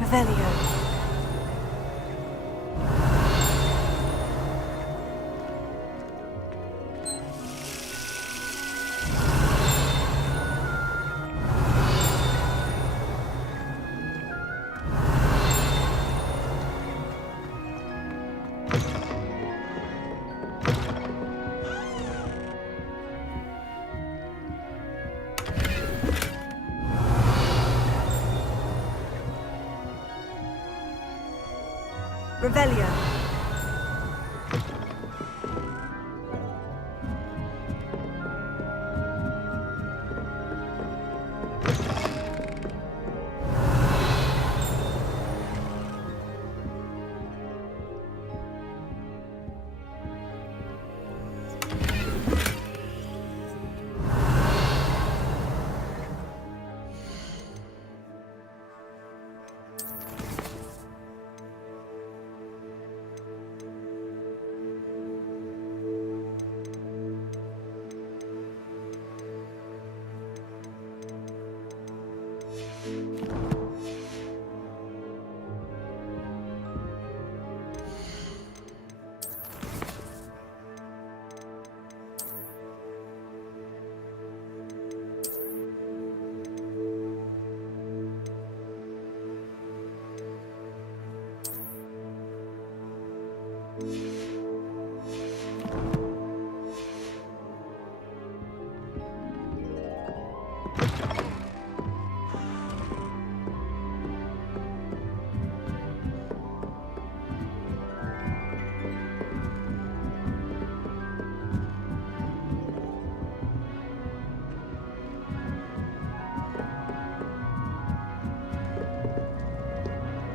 Revelio. Revelio.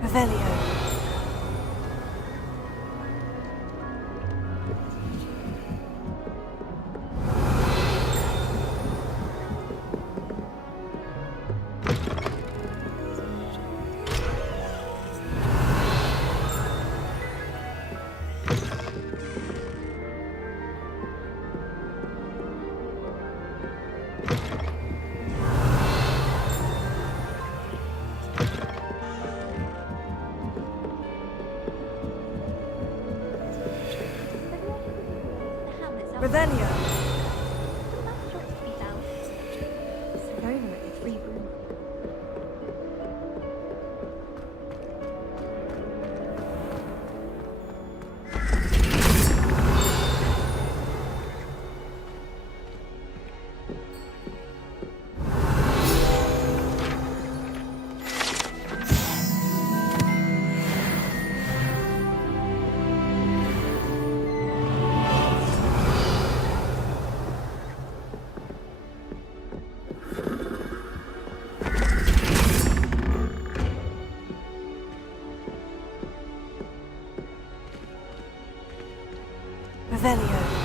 Revelio. Revelio. Revelio.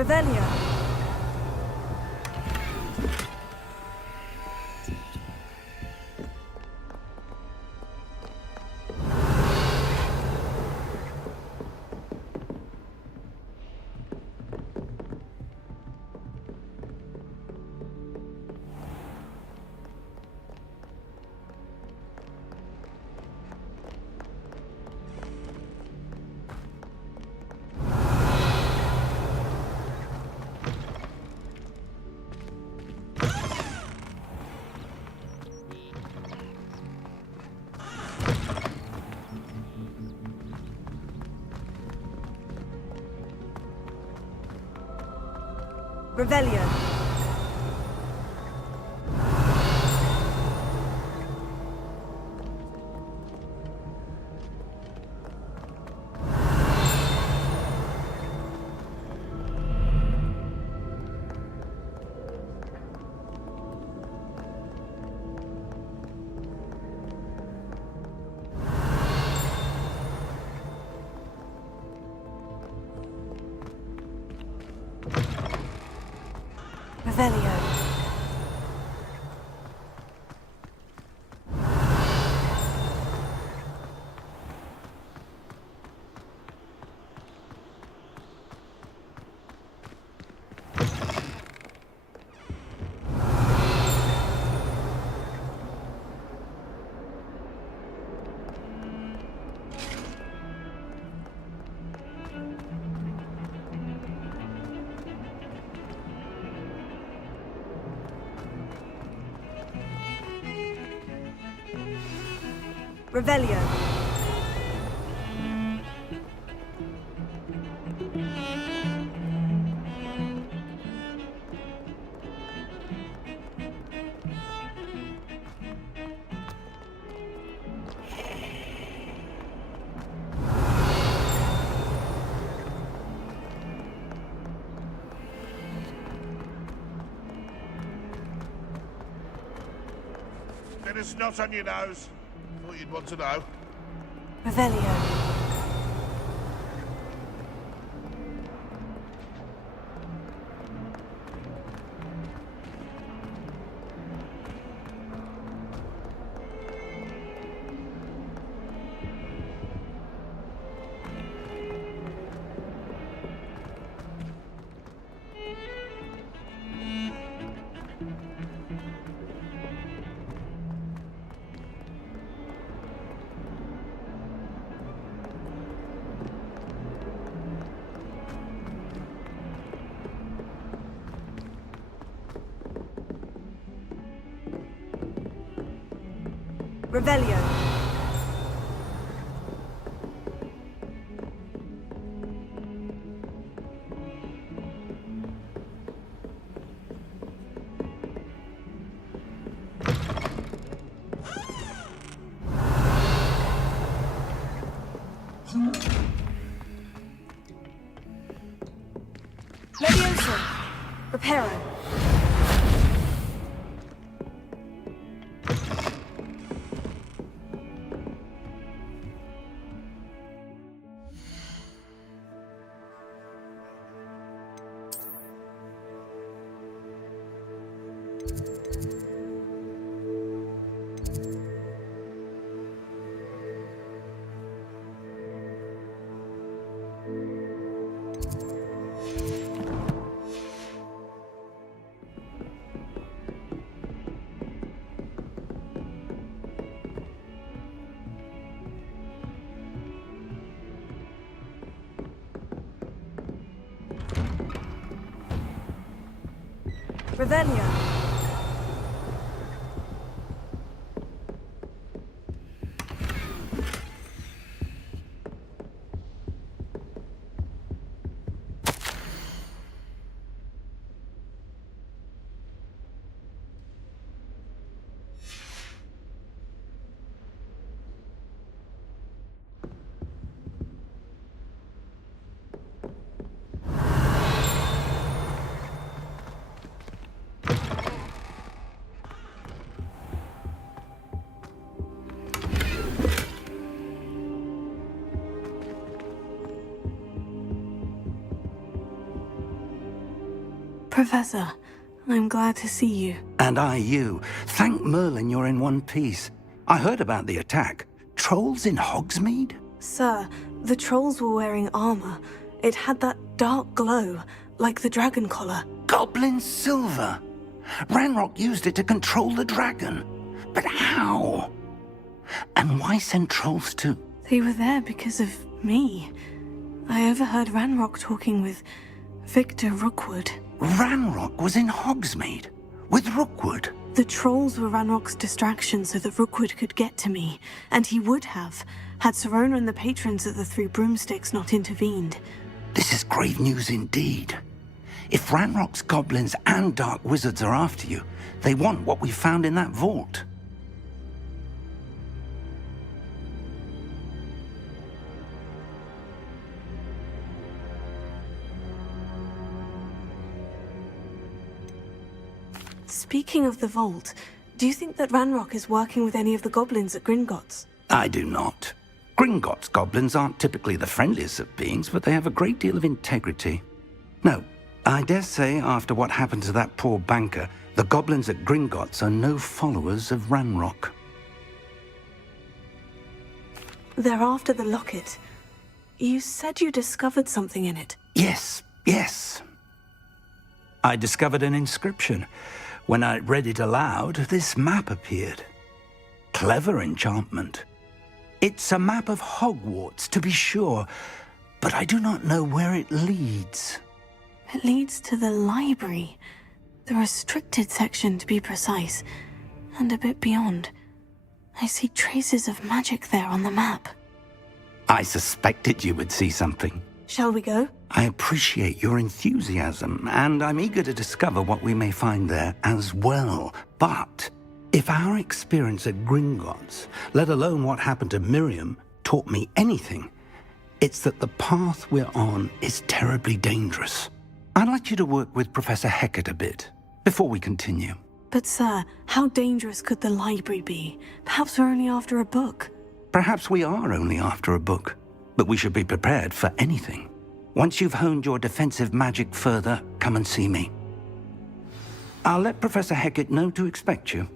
Revelio. Revelio. Revelio. Revelio. Bit of snot on your nose. Thought you'd want to know. Revelio. Revelio. Leviosa. Reparo. Revelio. Professor, I'm glad to see you. And I you. Thank Merlin you're in one piece. I heard about the attack. Trolls in Hogsmeade? Sir, the trolls were wearing armor. It had that dark glow, like the dragon collar. Goblin silver. Ranrock used it to control the dragon. But how? And why send trolls to... They were there because of me. I overheard Ranrock talking with Victor Rookwood. Ranrock was in Hogsmeade with Rookwood. The trolls were Ranrock's distraction so that Rookwood could get to me, and he would have, had Serona and the patrons of the Three Broomsticks not intervened. This is grave news indeed. If Ranrock's goblins and dark wizards are after you, they want what we found in that vault. Speaking of the vault, do you think that Ranrock is working with any of the goblins at Gringotts? I do not. Gringotts goblins aren't typically the friendliest of beings, but they have a great deal of integrity. No, I dare say after what happened to that poor banker, the goblins at Gringotts are no followers of Ranrock. They're after the locket. You said you discovered something in it. Yes. I discovered an inscription. When I read it aloud, this map appeared. Clever enchantment. It's a map of Hogwarts, to be sure, but I do not know where it leads. It leads to the library. The restricted section, to be precise. And a bit beyond. I see traces of magic there on the map. I suspected you would see something. Shall we go? I appreciate your enthusiasm, and I'm eager to discover what we may find there as well. But if our experience at Gringotts, let alone what happened to Miriam, taught me anything, it's that the path we're on is terribly dangerous. I'd like you to work with Professor Hecat a bit before we continue. But sir, how dangerous could the library be? Perhaps we're only after a book. Perhaps we are only after a book, but we should be prepared for anything. Once you've honed your defensive magic further, come and see me. I'll let Professor Hecat know to expect you.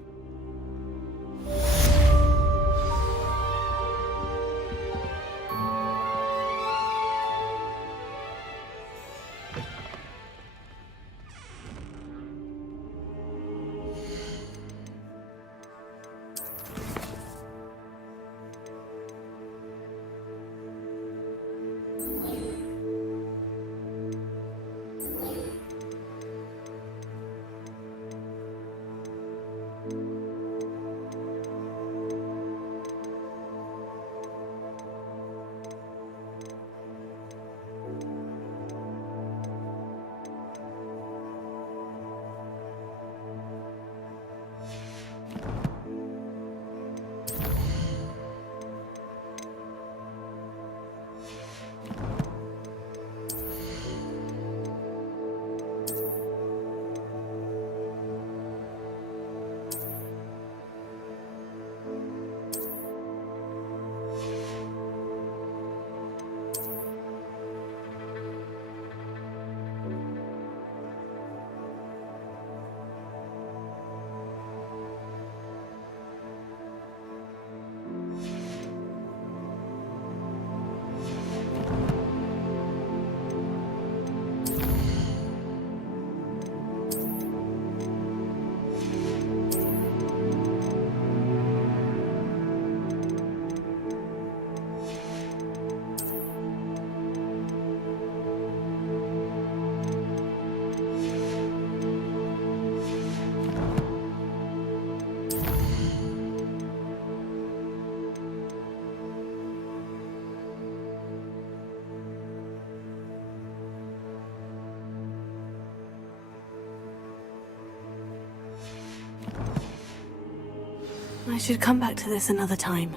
I should come back to this another time.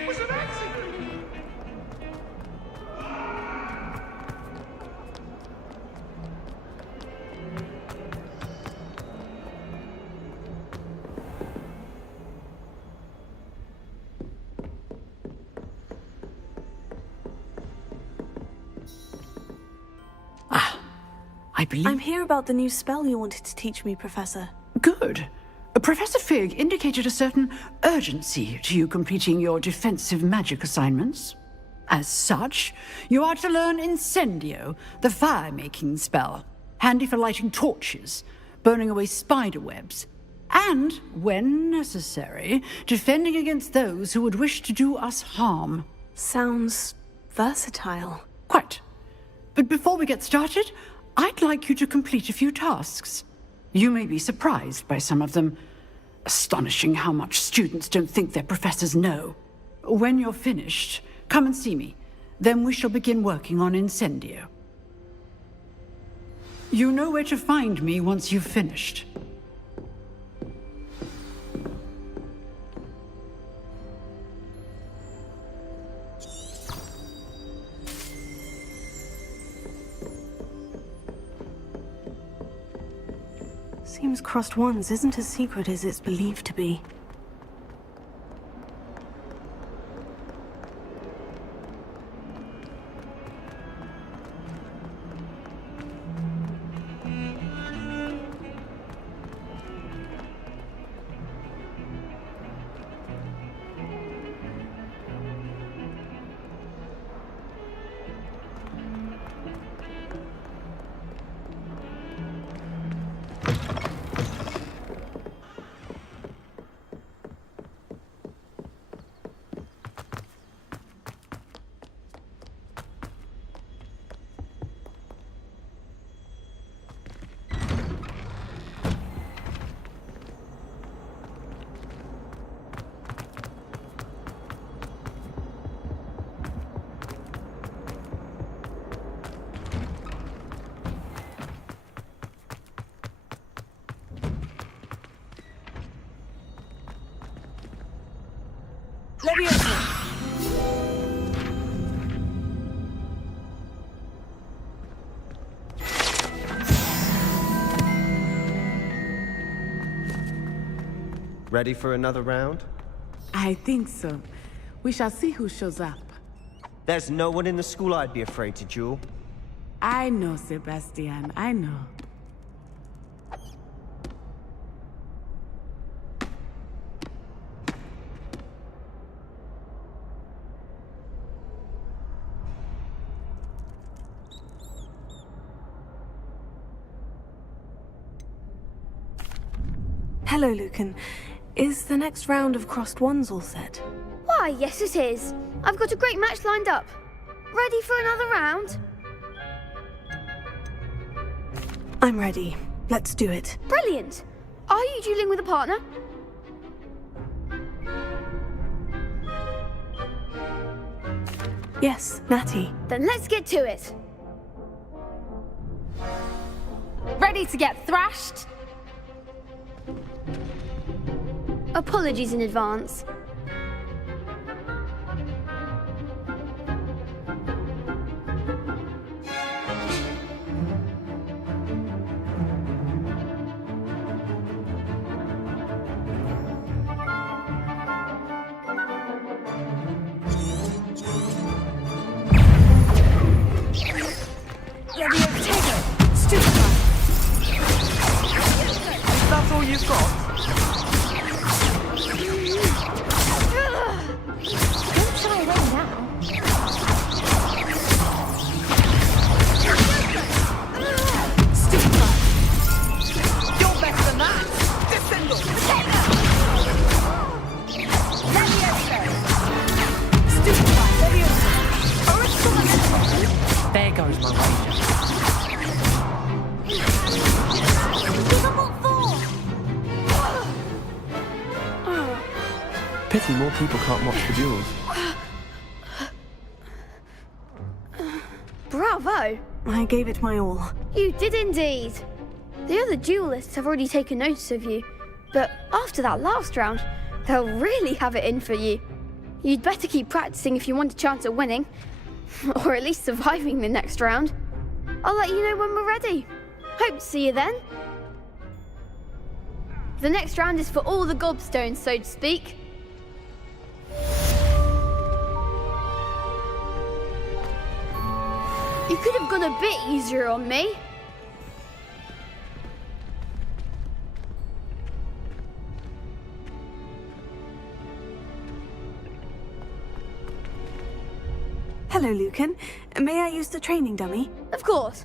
It was an accident! I believe... I'm here about the new spell you wanted to teach me, Professor. Good. Professor Fig indicated a certain urgency to you completing your defensive magic assignments. As such, you are to learn Incendio, the fire-making spell, handy for lighting torches, burning away spider webs, and, when necessary, defending against those who would wish to do us harm. Sounds versatile. Quite. But before we get started, I'd like you to complete a few tasks. You may be surprised by some of them. Astonishing how much students don't think their professors know. When you're finished, come and see me. Then we shall begin working on Incendio. You know where to find me once you've finished. Seems Crossed Wands isn't as secret as it's believed to be. Ready for another round? I think so. We shall see who shows up. There's no one in the school I'd be afraid to duel. I know, Sebastian, I know. Hello, Lucan. Is the next round of Crossed Wands all set? Why, yes it is. I've got a great match lined up. Ready for another round? I'm ready. Let's do it. Brilliant. Are you dueling with a partner? Yes, Natty. Then let's get to it. Ready to get thrashed? Apologies in advance. That's all you've got? Don't shy away now. You're better than that! Descendo! There goes my wager. Pity more people can't watch the duels. Bravo! I gave it my all. You did indeed. The other duelists have already taken notice of you, but after that last round, they'll really have it in for you. You'd better keep practicing if you want a chance at winning, or at least surviving the next round. I'll let you know when we're ready. Hope to see you then. The next round is for all the gobstones, so to speak. You could have gone a bit easier on me. Hello, Lucan. May I use the training dummy? Of course.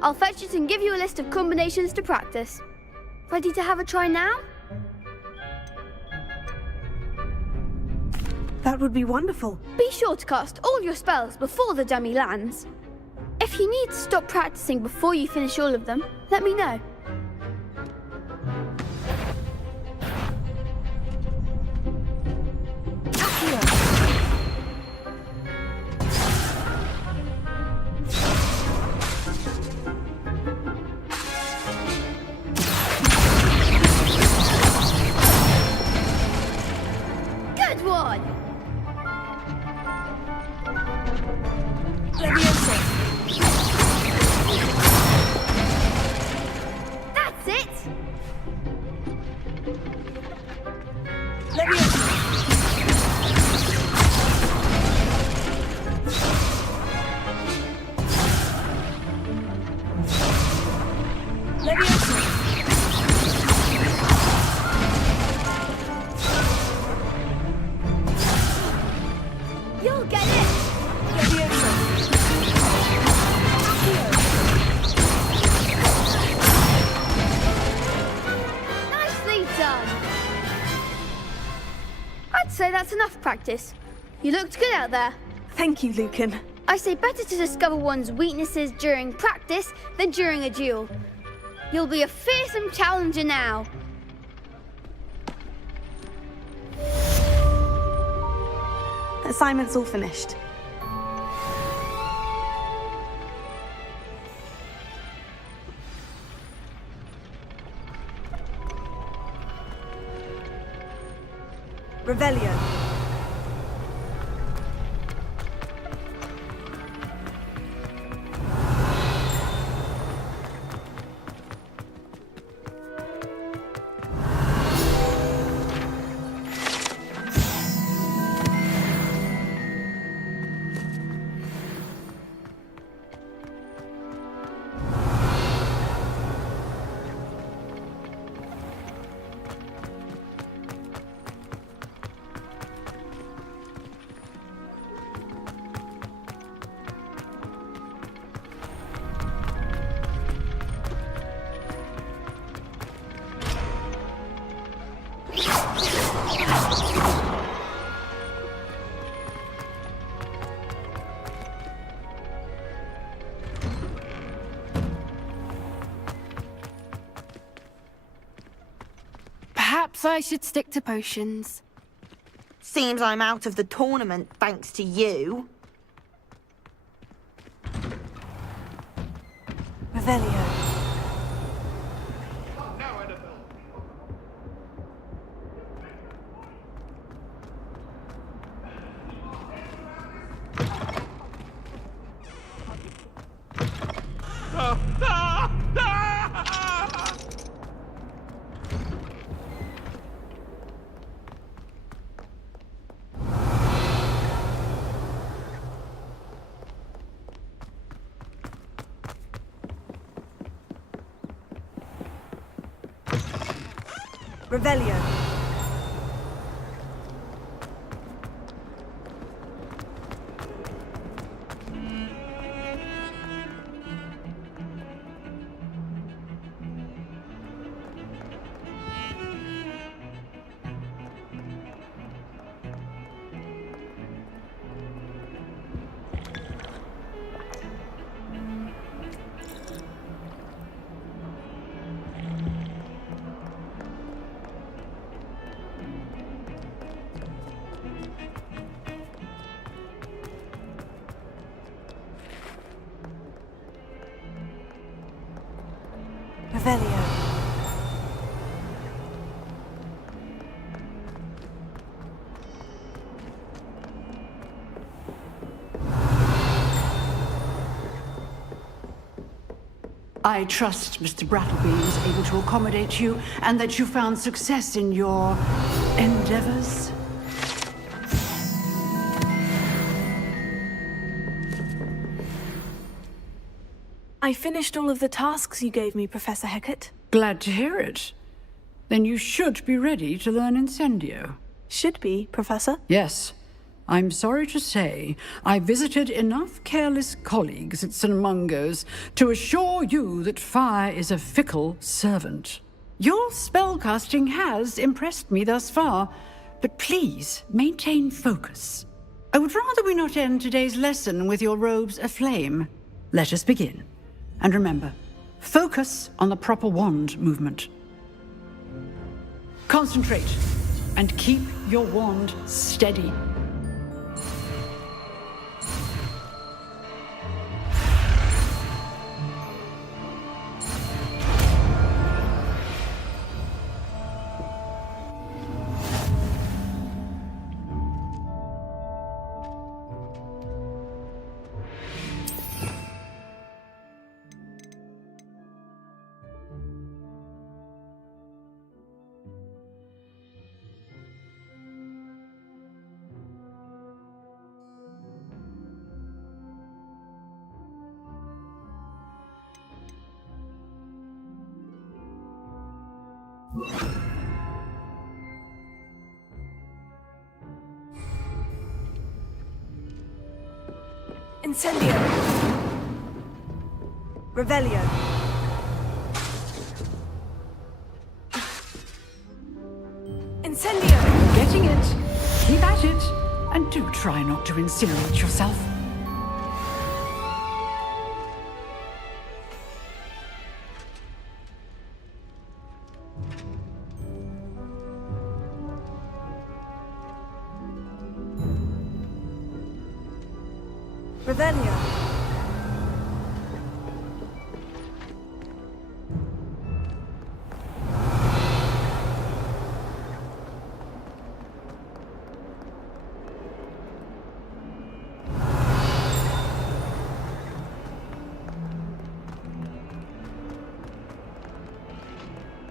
I'll fetch it and give you a list of combinations to practice. Ready to have a try now? That would be wonderful. Be sure to cast all your spells before the dummy lands. If you need to stop practicing before you finish all of them, let me know. Good one! That's it! You'll get it! Nicely done! I'd say that's enough practice. You looked good out there. Thank you, Lucan. I say better to discover one's weaknesses during practice than during a duel. You'll be a fearsome challenger now. Assignment's all finished. Revelio. Perhaps I should stick to potions. Seems I'm out of the tournament thanks to you. Revelio. Revelio. Revelio. I trust Mr. Brattleby was able to accommodate you and that you found success in your endeavors. I finished all of the tasks you gave me, Professor Hecat. Glad to hear it. Then you should be ready to learn Incendio. Should be, Professor. Yes. I'm sorry to say, I visited enough careless colleagues at St. Mungo's to assure you that fire is a fickle servant. Your spellcasting has impressed me thus far, but please maintain focus. I would rather we not end today's lesson with your robes aflame. Let us begin. And remember, focus on the proper wand movement. Concentrate, and keep your wand steady. Incendio. Revelio. Incendio. Getting it. Keep at it. And do try not to incinerate yourself. Revelio.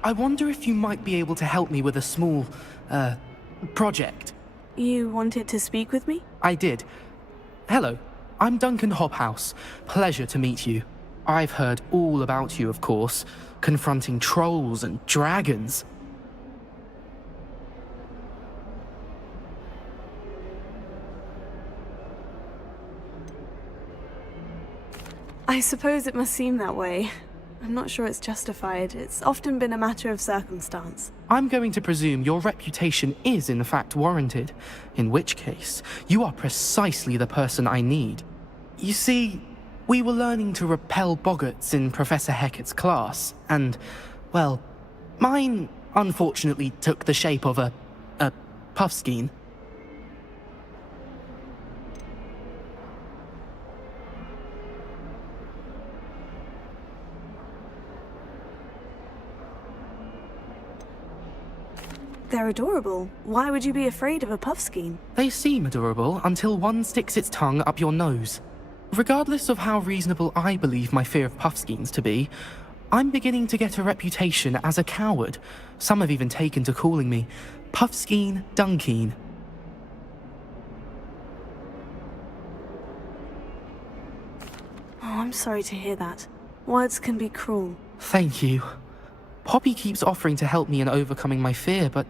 I wonder if you might be able to help me with a small, project. You wanted to speak with me? I did. Hello, I'm Duncan Hobhouse. Pleasure to meet you. I've heard all about you, of course, confronting trolls and dragons. I suppose it must seem that way. I'm not sure it's justified. It's often been a matter of circumstance. I'm going to presume your reputation is in fact warranted, in which case, you are precisely the person I need. You see, we were learning to repel boggarts in Professor Hecat's class, and, well, mine unfortunately took the shape of a puffskein. They're adorable. Why would you be afraid of a puffskein? They seem adorable until one sticks its tongue up your nose. Regardless of how reasonable I believe my fear of puffskeins to be, I'm beginning to get a reputation as a coward. Some have even taken to calling me Puffskein Dunkeen. Oh, I'm sorry to hear that. Words can be cruel. Thank you. Poppy keeps offering to help me in overcoming my fear, but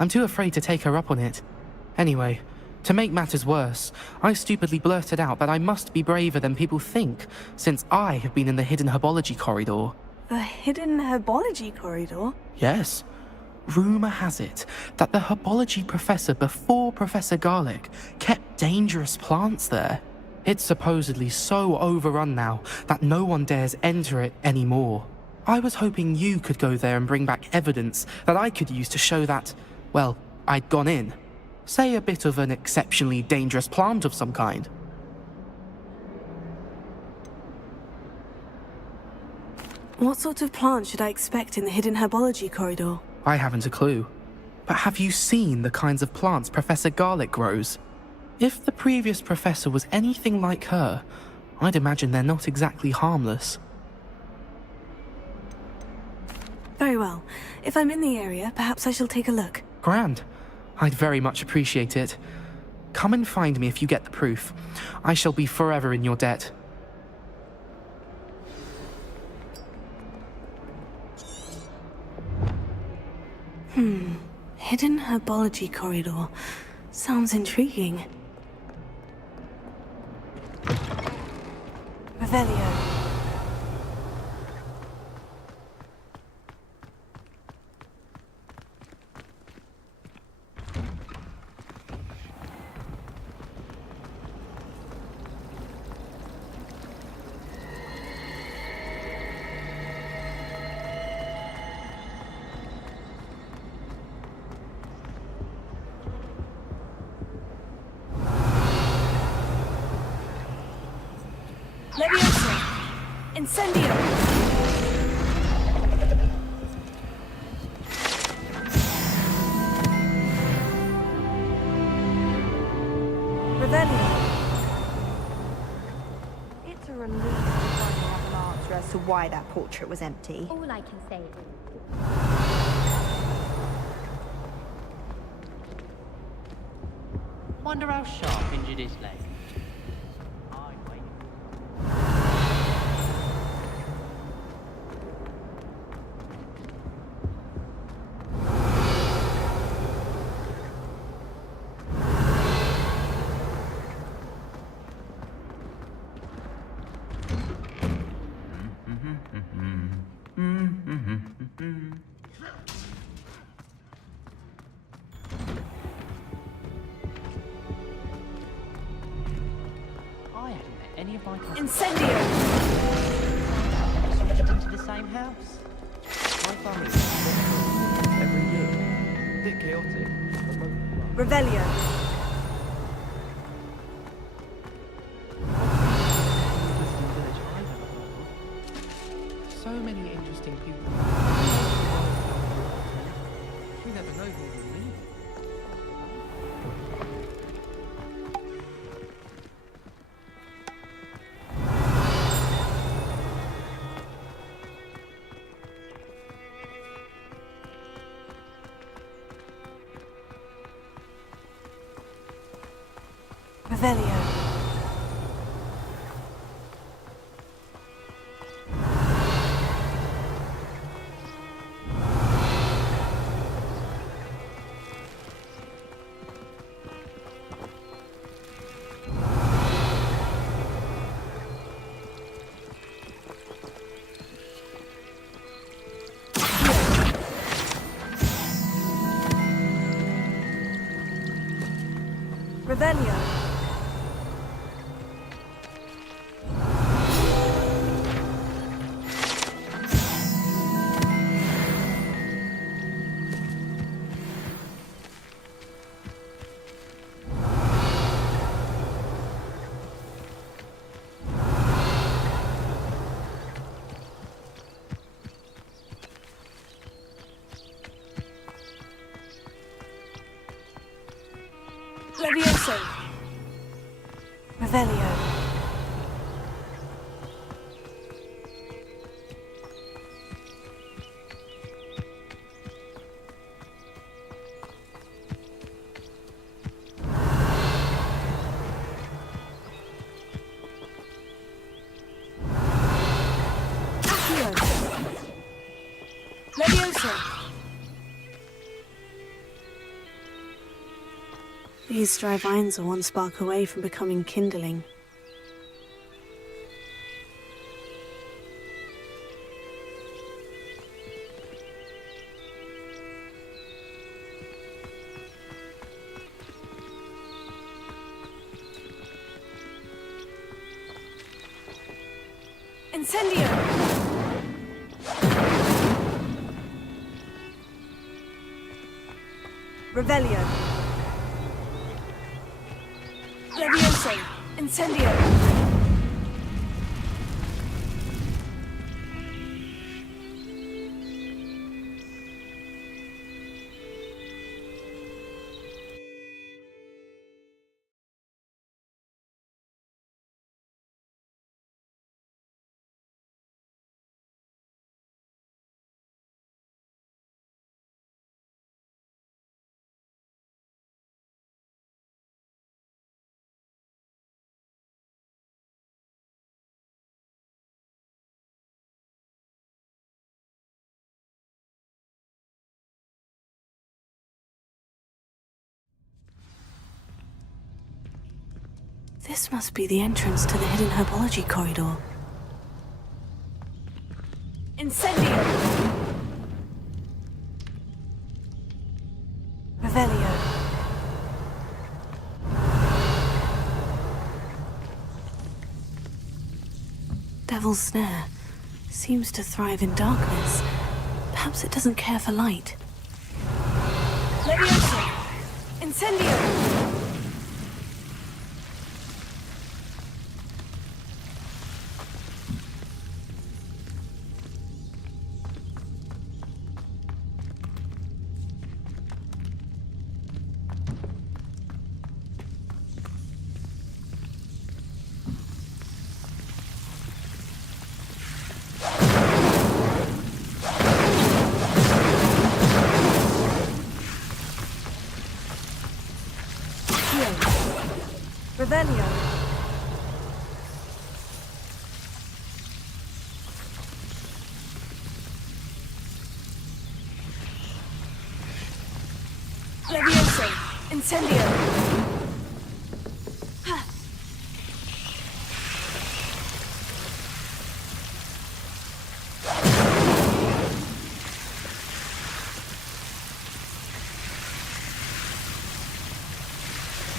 I'm too afraid to take her up on it. Anyway, to make matters worse, I stupidly blurted out that I must be braver than people think, since I have been in the hidden herbology corridor. The hidden herbology corridor? Yes. Rumour has it that the herbology professor before Professor Garlic kept dangerous plants there. It's supposedly so overrun now that no one dares enter it anymore. I was hoping you could go there and bring back evidence that I could use to show that, well, I'd gone in. Say a bit of an exceptionally dangerous plant of some kind. What sort of plant should I expect in the hidden herbology corridor? I haven't a clue. But have you seen the kinds of plants Professor Garlic grows? If the previous professor was anything like her, I'd imagine they're not exactly harmless. Very well. If I'm in the area, perhaps I shall take a look. Grand. I'd very much appreciate it. Come and find me if you get the proof. I shall be forever in your debt. Hidden herbology corridor. Sounds intriguing. Revelio. Leviosa! Incendio! Revelio! It's a relief to finally have an answer as to why that portrait was empty. All I can say is... Wonder how Sharp injured his leg. Incendio! Into the same house. My family every year. Bit chaotic. Revelio! So many interesting people. You never know who will meet. Revelio. Revelio. Levioso. Revelio. Accio. Levioso. These dry vines are one spark away from becoming kindling. Incendio! Revelio. Levioso! Incendio! This must be the entrance to the hidden herbology corridor. Incendio! Revelio. Devil's Snare seems to thrive in darkness. Perhaps it doesn't care for light. Leviosa! Incendio! Revelio. Levioso. Incendio.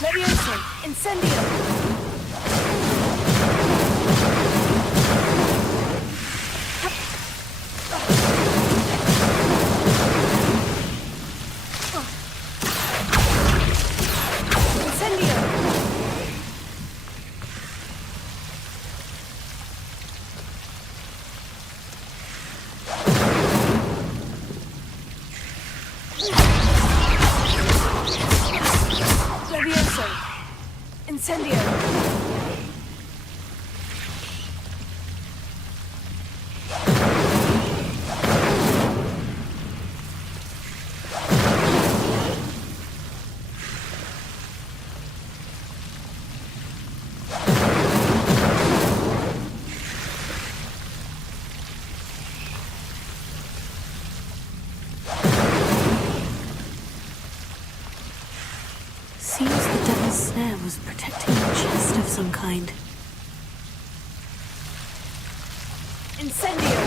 Levioso. Incendio. Incendio! Seems the Devil's Snare was protecting a chest of some kind. Incendio!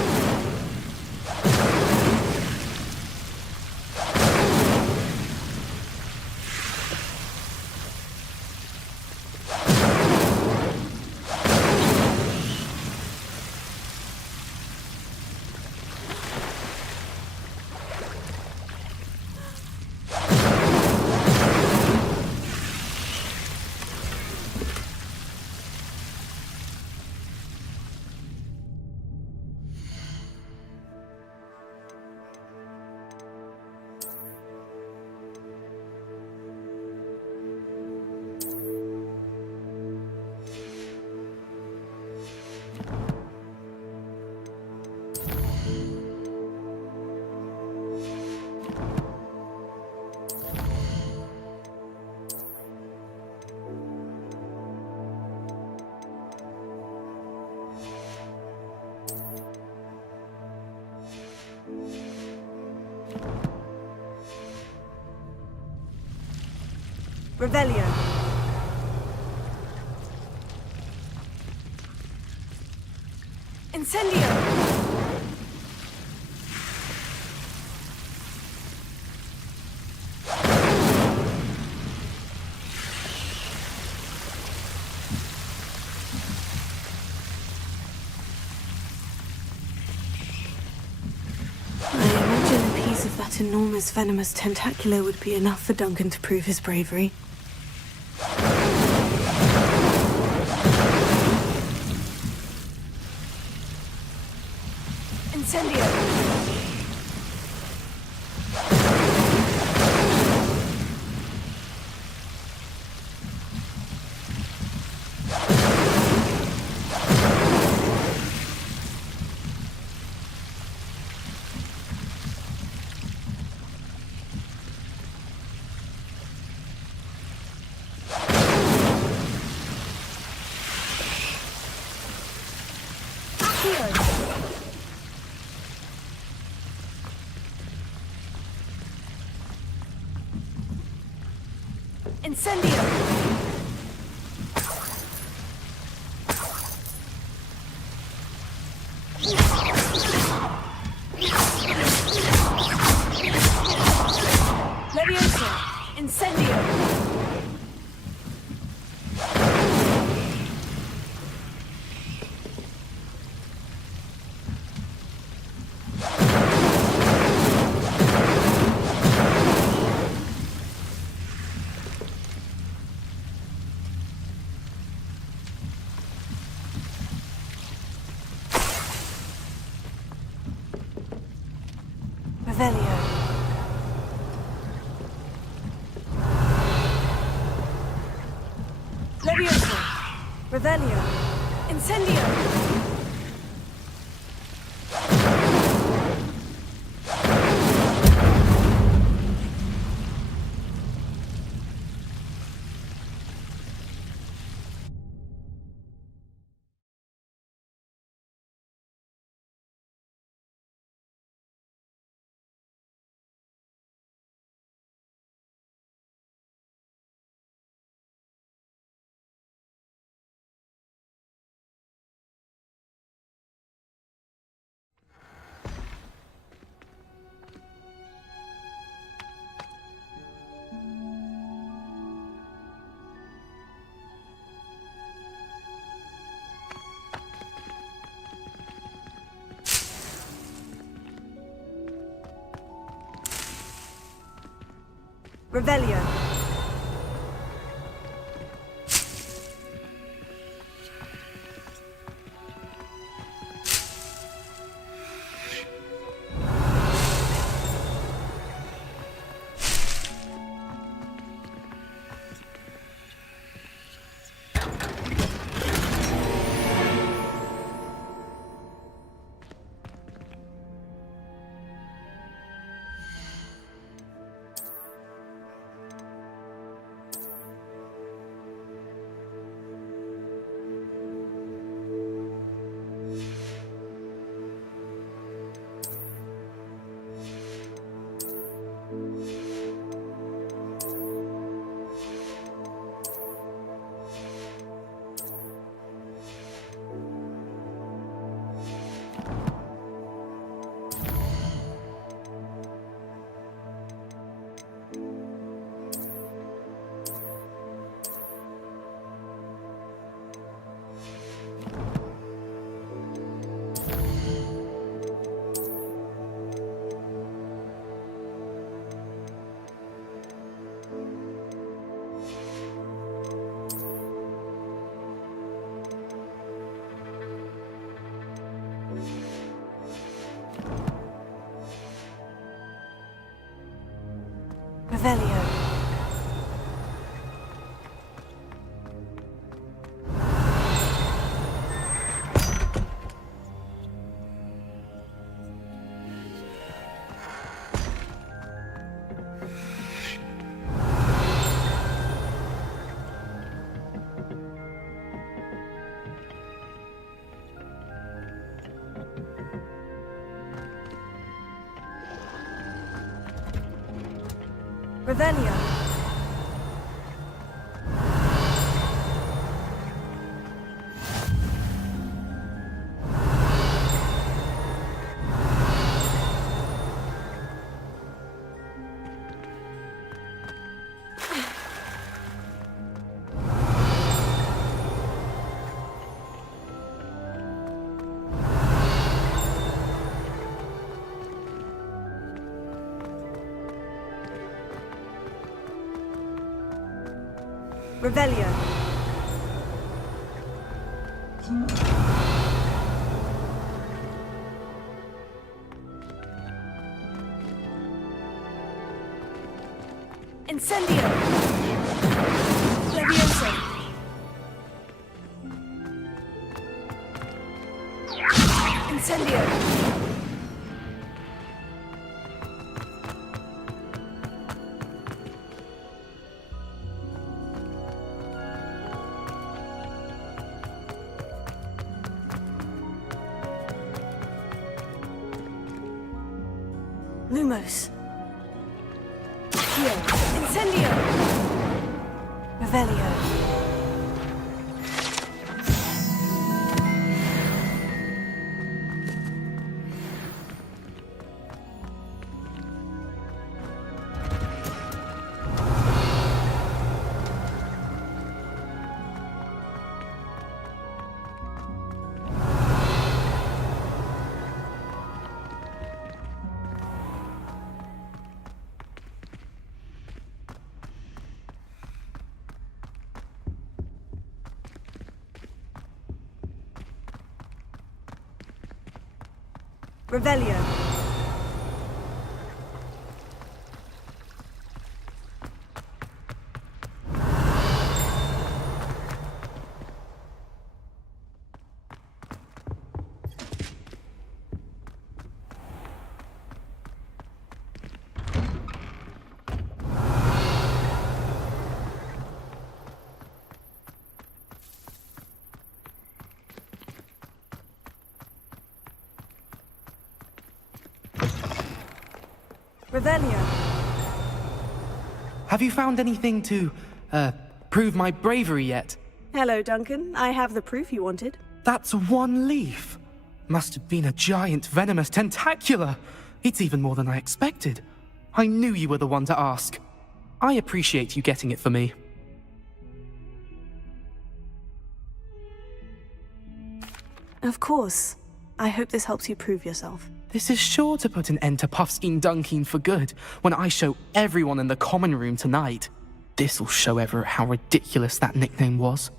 Revelio. Incendio! That enormous venomous tentacular would be enough for Duncan to prove his bravery. Incendio! Incendio! Revelio. Incendio. Revelio. Revelio. Revelio. Revelio. Incendio. Levioso. Incendio. Lumos. Here. Incendio. Revelio. Revelio. Revelio. Have you found anything to, prove my bravery yet? Hello, Duncan. I have the proof you wanted. That's one leaf. Must have been a giant venomous tentacula. It's even more than I expected. I knew you were the one to ask. I appreciate you getting it for me. Of course. I hope this helps you prove yourself. This is sure to put an end to Puffskein Dunkeen for good when I show everyone in the common room tonight. This'll show Everett how ridiculous that nickname was.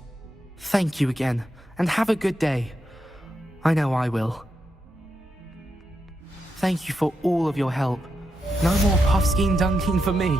Thank you again, and have a good day. I know I will. Thank you for all of your help. No more Puffskein Dunkeen for me.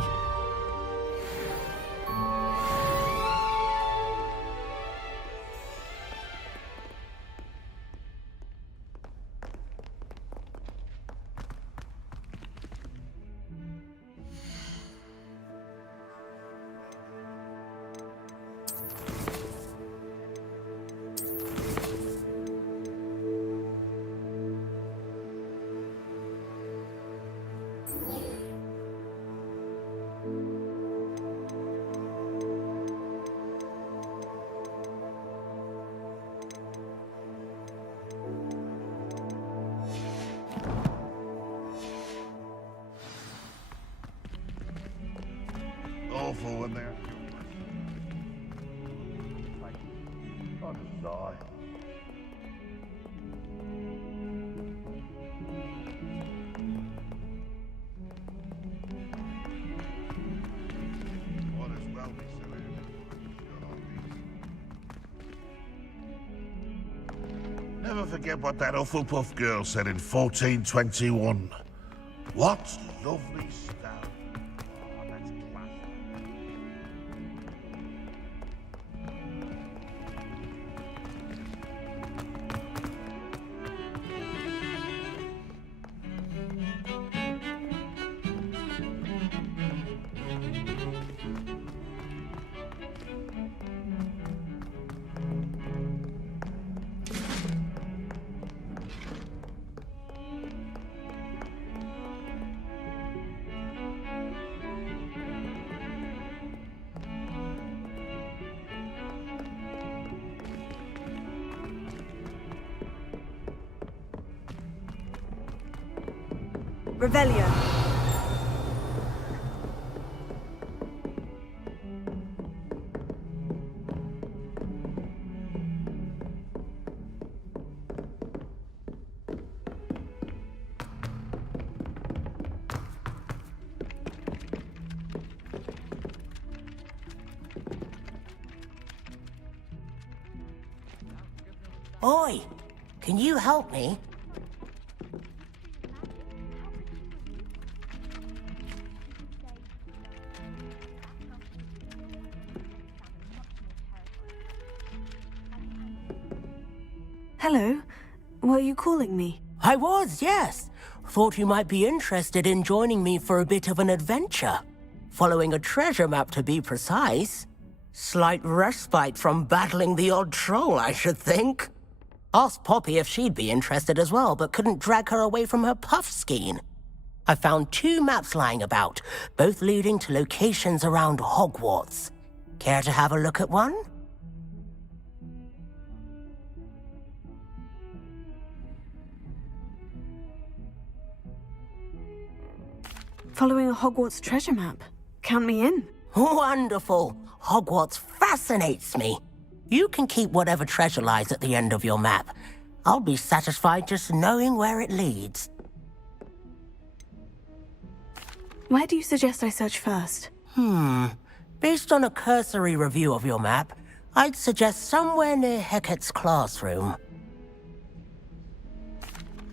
Awful when they're... I'll just die. Might as well be silly. Never forget what that Hufflepuff girl said in 1421. What lovely stuff. Revelio. Oi! Can you help me? Hello. Were you calling me? I was, yes. Thought you might be interested in joining me for a bit of an adventure. Following a treasure map, to be precise. Slight respite from battling the odd troll, I should think. Asked Poppy if she'd be interested as well, but couldn't drag her away from her Puffskein. I found 2 maps lying about, both leading to locations around Hogwarts. Care to have a look at one? Following a Hogwarts treasure map. Count me in. Wonderful. Hogwarts fascinates me. You can keep whatever treasure lies at the end of your map. I'll be satisfied just knowing where it leads. Where do you suggest I search first? Based on a cursory review of your map, I'd suggest somewhere near Hecat's classroom.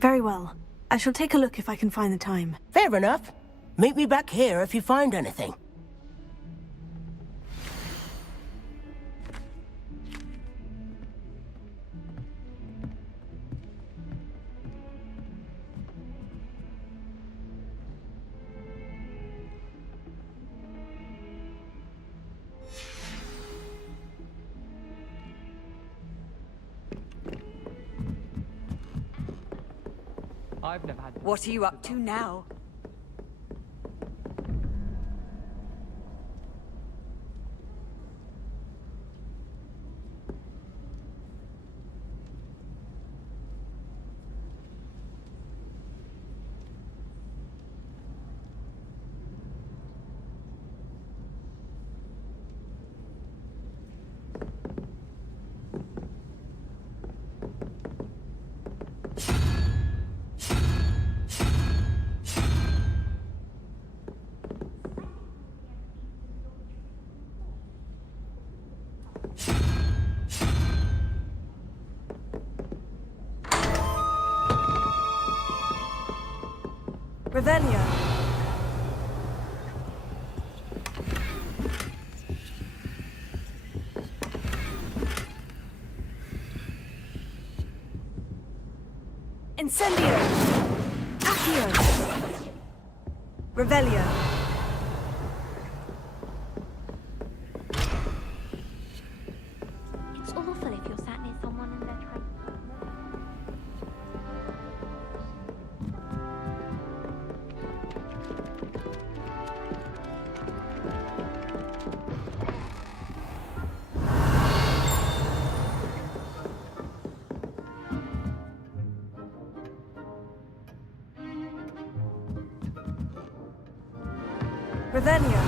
Very well. I shall take a look if I can find the time. Fair enough. Meet me back here if you find anything. What are you up to now? Revelio. Incendio. Accio. Revelio. It's awful if you're sat near someone and they're trying. Revelio.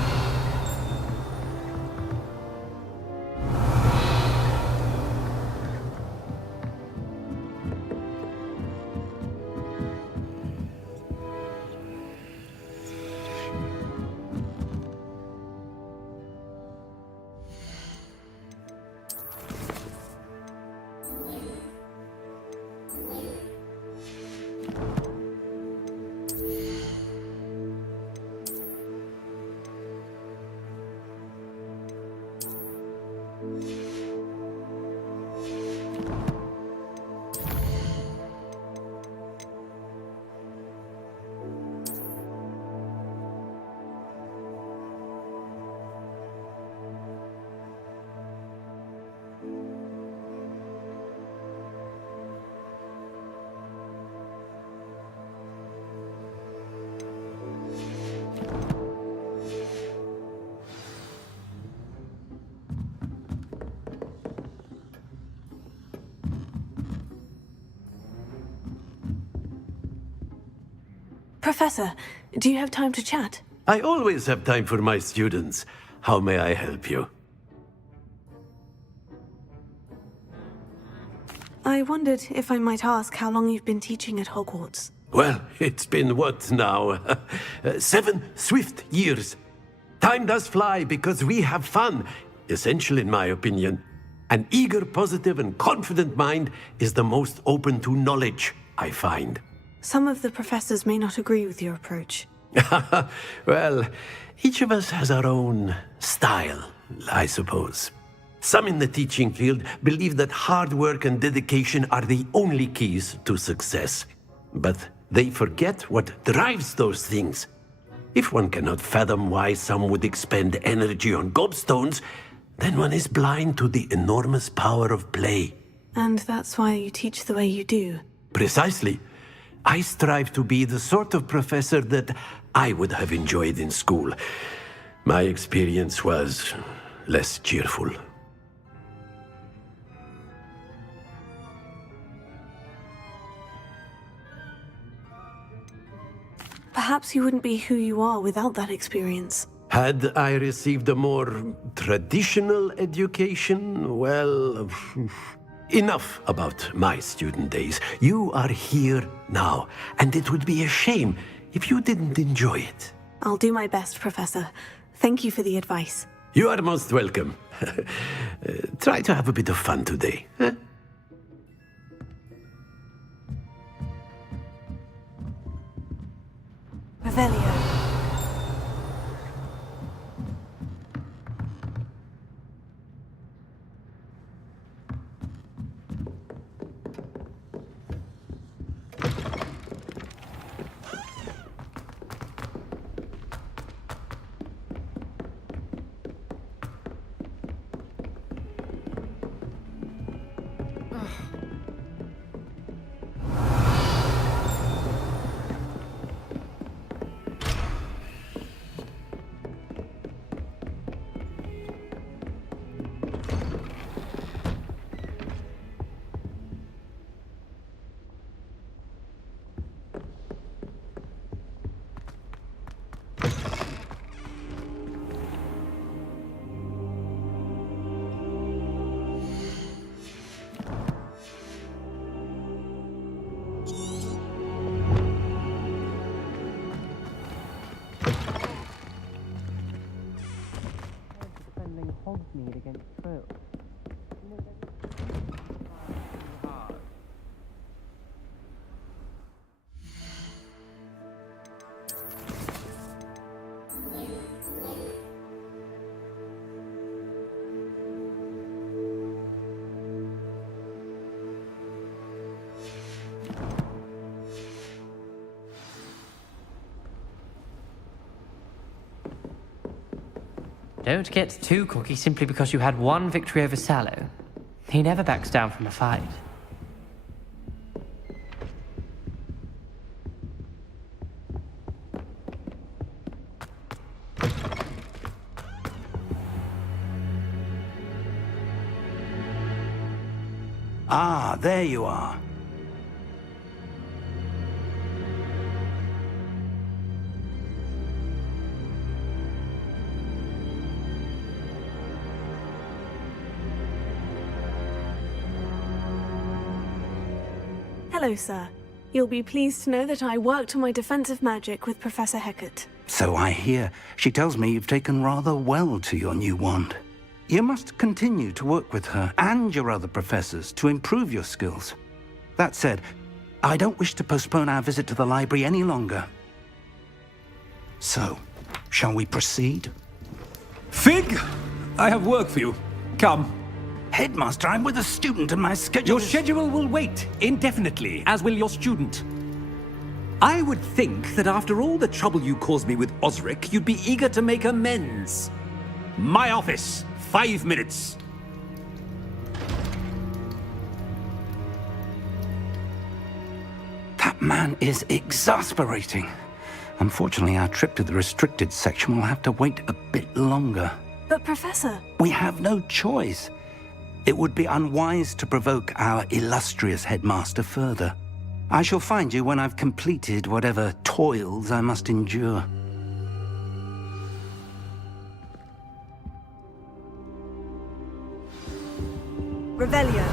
Professor, do you have time to chat? I always have time for my students. How may I help you? I wondered if I might ask how long you've been teaching at Hogwarts. Well, it's been what now? 7 swift years. Time does fly because we have fun. Essential in my opinion. An eager, positive, and confident mind is the most open to knowledge, I find. Some of the professors may not agree with your approach. Well, each of us has our own style, I suppose. Some in the teaching field believe that hard work and dedication are the only keys to success. But they forget what drives those things. If one cannot fathom why some would expend energy on gobstones, then one is blind to the enormous power of play. And that's why you teach the way you do. Precisely. I strive to be the sort of professor that I would have enjoyed in school. My experience was less cheerful. Perhaps you wouldn't be who you are without that experience. Had I received a more traditional education, well, enough about my student days. You are here now, and it would be a shame if you didn't enjoy it. I'll do my best, Professor. Thank you for the advice. You are most welcome. Try to have a bit of fun today. Huh? Revelio. don't get too cocky simply because you had one victory over Sallow. He never backs down from a fight. Ah, there you are. Hello, sir. You'll be pleased to know that I worked on my defensive magic with Professor Heckert. So I hear. She tells me you've taken rather well to your new wand. You must continue to work with her and your other professors to improve your skills. That said, I don't wish to postpone our visit to the library any longer. So, shall we proceed? Fig! I have work for you. Come. Headmaster, I'm with a student and my schedule Your schedule will wait indefinitely, as will your student. I would think that after all the trouble you caused me with Osric, you'd be eager to make amends. My office. 5 minutes. That man is exasperating. Unfortunately, our trip to the restricted section will have to wait a bit longer. But, Professor... We have no choice. It would be unwise to provoke our illustrious headmaster further. I shall find you when I've completed whatever toils I must endure. Revelio.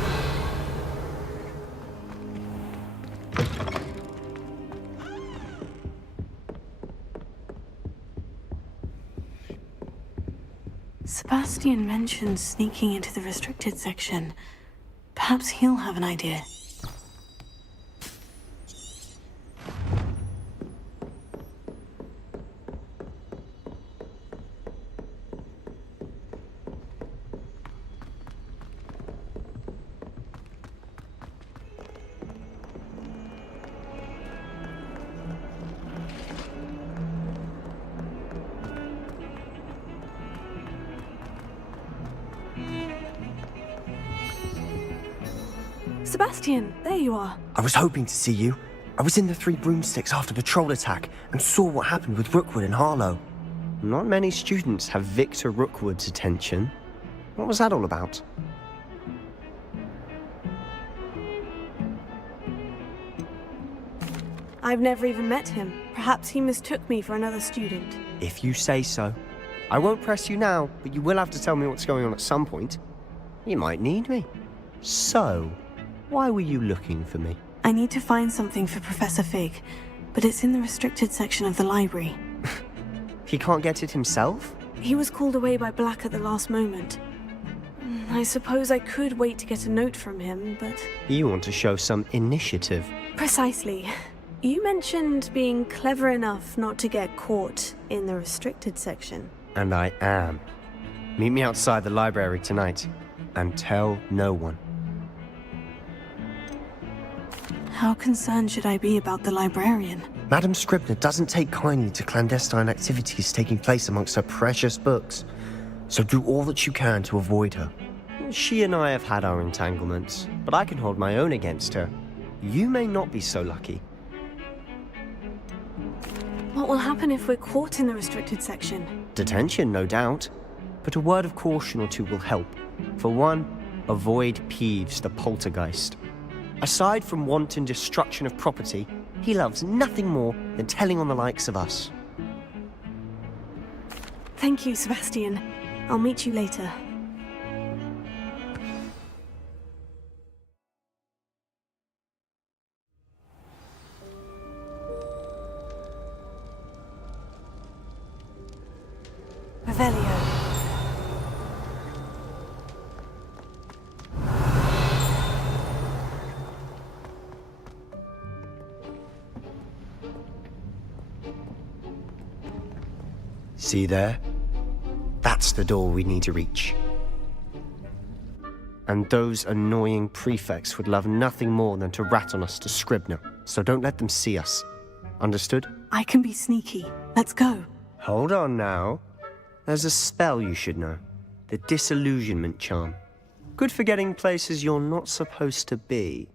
Sebastian mentioned sneaking into the restricted section. Perhaps he'll have an idea. Sebastian, there you are. I was hoping to see you. I was in the Three Broomsticks after the troll attack and saw what happened with Rookwood and Harlow. Not many students have Victor Rookwood's attention. What was that all about? I've never even met him. Perhaps he mistook me for another student. If you say so. I won't press you now, but you will have to tell me what's going on at some point. You might need me. So, why were you looking for me? I need to find something for Professor Fig, but it's in the restricted section of the library. He can't get it himself? He was called away by Black at the last moment. I suppose I could wait to get a note from him, but... You want to show some initiative. Precisely. You mentioned being clever enough not to get caught in the restricted section. And I am. Meet me outside the library tonight, and tell no one. How concerned should I be about the librarian? Madam Scribner doesn't take kindly to clandestine activities taking place amongst her precious books, so do all that you can to avoid her. She and I have had our entanglements, but I can hold my own against her. You may not be so lucky. What will happen if we're caught in the restricted section? Detention, no doubt, but a word of caution or two will help. For one, avoid Peeves the poltergeist. Aside from wanton destruction of property, he loves nothing more than telling on the likes of us. Thank you, Sebastian. I'll meet you later. Revelio. See there? That's the door we need to reach. And those annoying prefects would love nothing more than to rat on us to Scribner, so don't let them see us. Understood? I can be sneaky. Let's go. Hold on now. There's a spell you should know. The Disillusionment Charm. Good for getting places you're not supposed to be.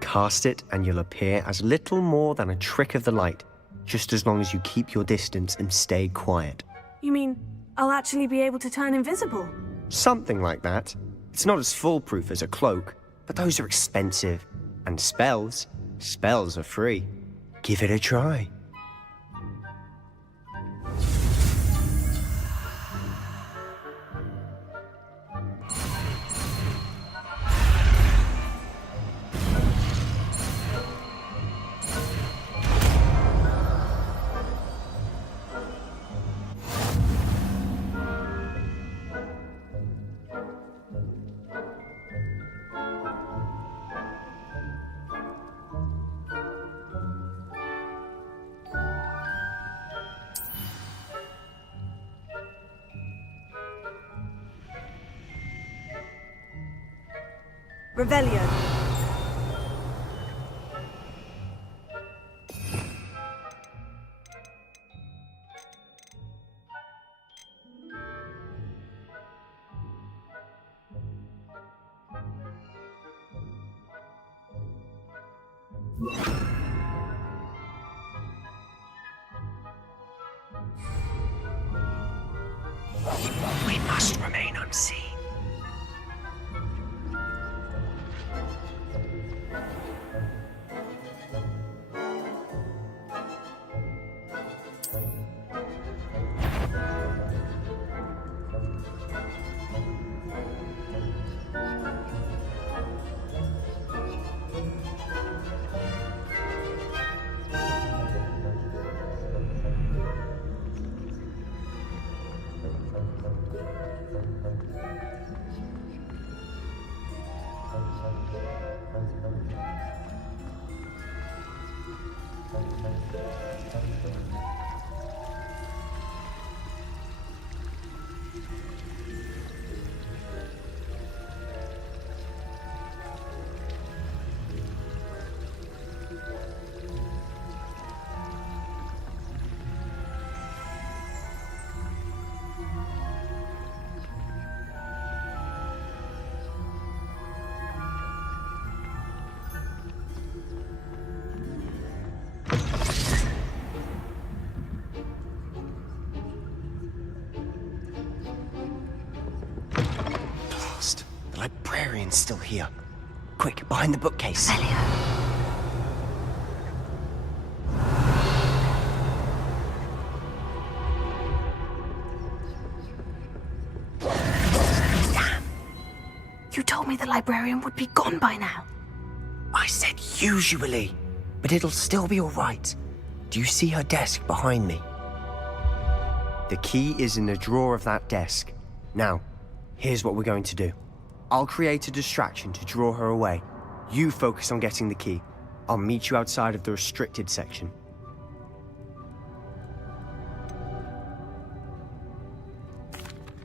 Cast it and you'll appear as little more than a trick of the light, just as long as you keep your distance and stay quiet. You mean I'll actually be able to turn invisible? Something like that. It's not as foolproof as a cloak, but those are expensive. And spells are free. Give it a try. Revelio. We must remain unseen. The librarian's still here. Quick, behind the bookcase. Damn! You told me the librarian would be gone by now. I said usually, but it'll still be all right. Do you see her desk behind me? The key is in the drawer of that desk. Now, here's what we're going to do. I'll create a distraction to draw her away. You focus on getting the key. I'll meet you outside of the restricted section.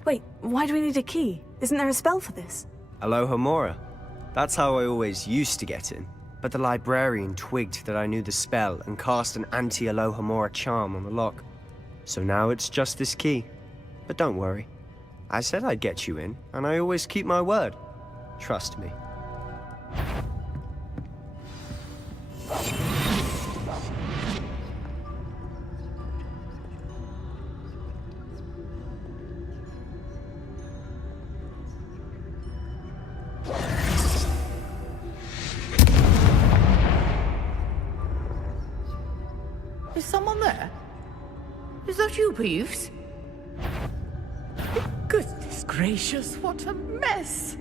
Wait, why do we need a key? Isn't there a spell for this? Alohomora. That's how I always used to get in. But the librarian twigged that I knew the spell and cast an anti-Alohomora charm on the lock. So now it's just this key. But don't worry. I said I'd get you in, and I always keep my word. Trust me. Is someone there? Is that you, Peeves? Goodness gracious, what a mess!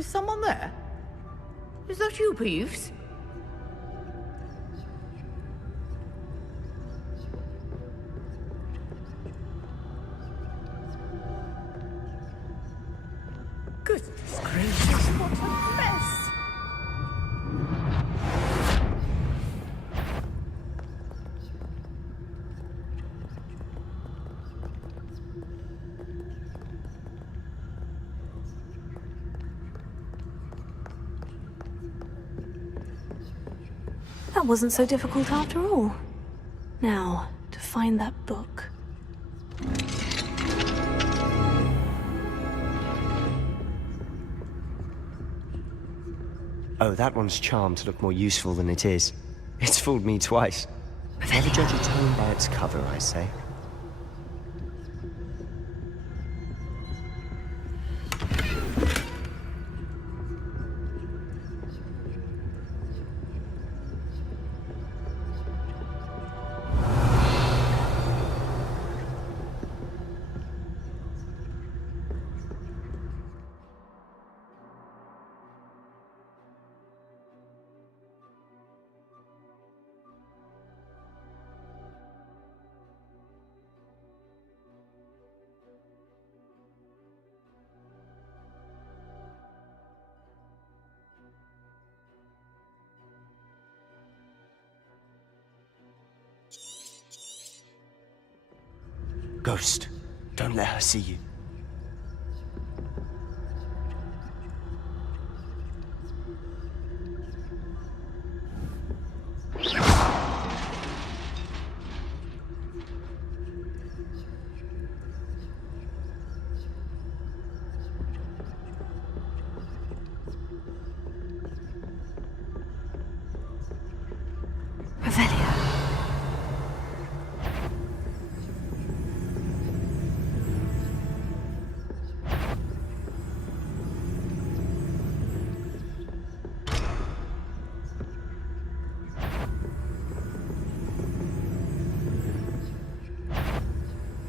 Is someone there? Is that you, Peeves? Goodness gracious, what a mess! That wasn't so difficult after all. Now, to find that book. Oh, that one's charmed to look more useful than it is. It's fooled me twice. Never judge a tome by its cover, I say. Ghost, don't let her see you.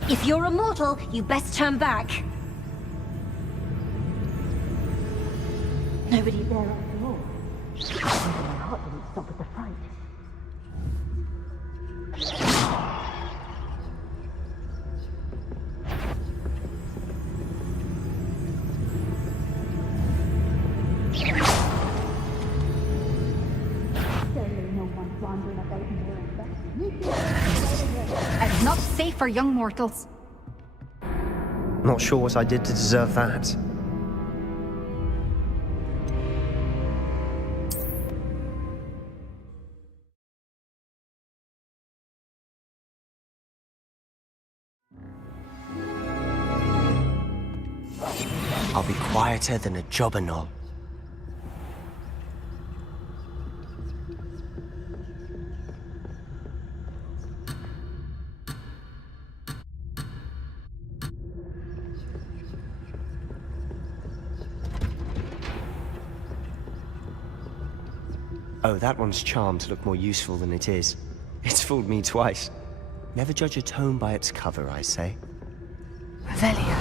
If you're a mortal, you best turn back. Nobody there after all. My heart didn't stop at the fright. It's not safe for young mortals. Not sure what I did to deserve that. I'll be quieter than a jobberknoll. Oh, that one's charmed to look more useful than it is. It's fooled me twice. Never judge a tome by its cover, I say. Revelio.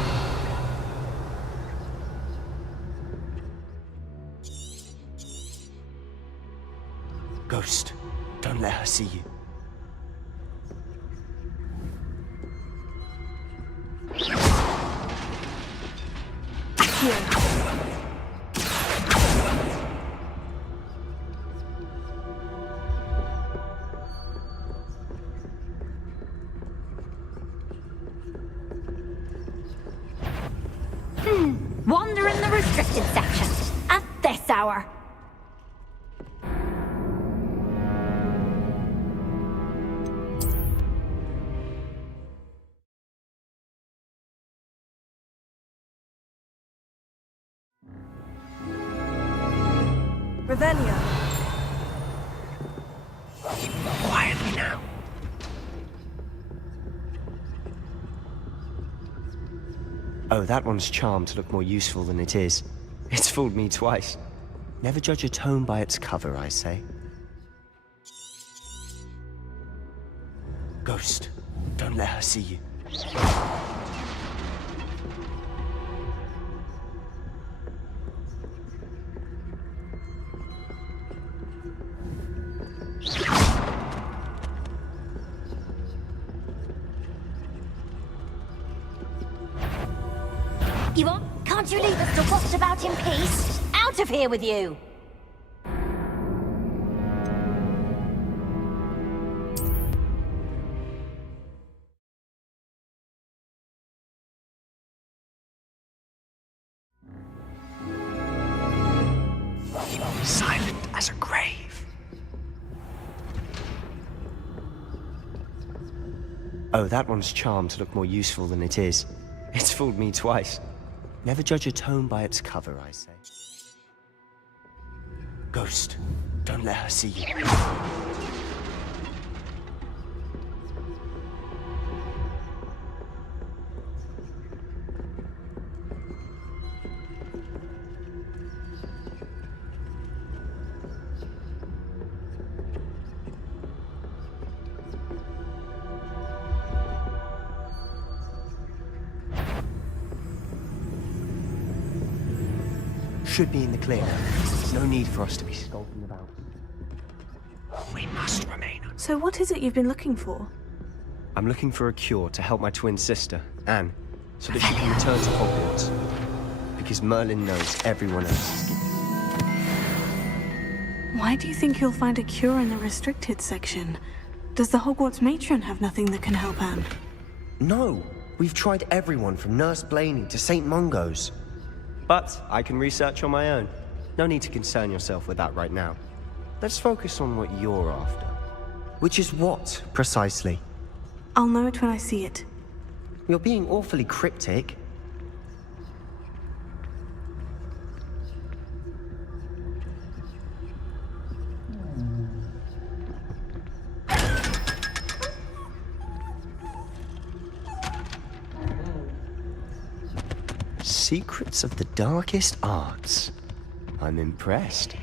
Ghost, don't let her see you. Wander in the restricted section at this hour. Revelio. Quietly now. Oh, that one's charmed to look more useful than it is. It's fooled me twice. Never judge a tome by its cover, I say. Ghost, don't let her see you. You what? Can't you leave us to watch about in peace? Out of here with you! Silent as a grave. Oh, that one's charmed to look more useful than it is. It's fooled me twice. Never judge a tome by its cover, I say. Ghost, don't let her see you. Should be in the clear. No need for us to be skulking about. We must remain. So what is it you've been looking for? I'm looking for a cure to help my twin sister, Anne, so that she can return to Hogwarts. Because Merlin knows everyone else is giving. Why do you think you'll find a cure in the restricted section? Does the Hogwarts matron have nothing that can help Anne? No! We've tried everyone from Nurse Blaney to St. Mungo's. But I can research on my own. No need to concern yourself with that right now. Let's focus on what you're after. Which is what, precisely? I'll know it when I see it. You're being awfully cryptic. Secrets of the darkest arts. I'm impressed.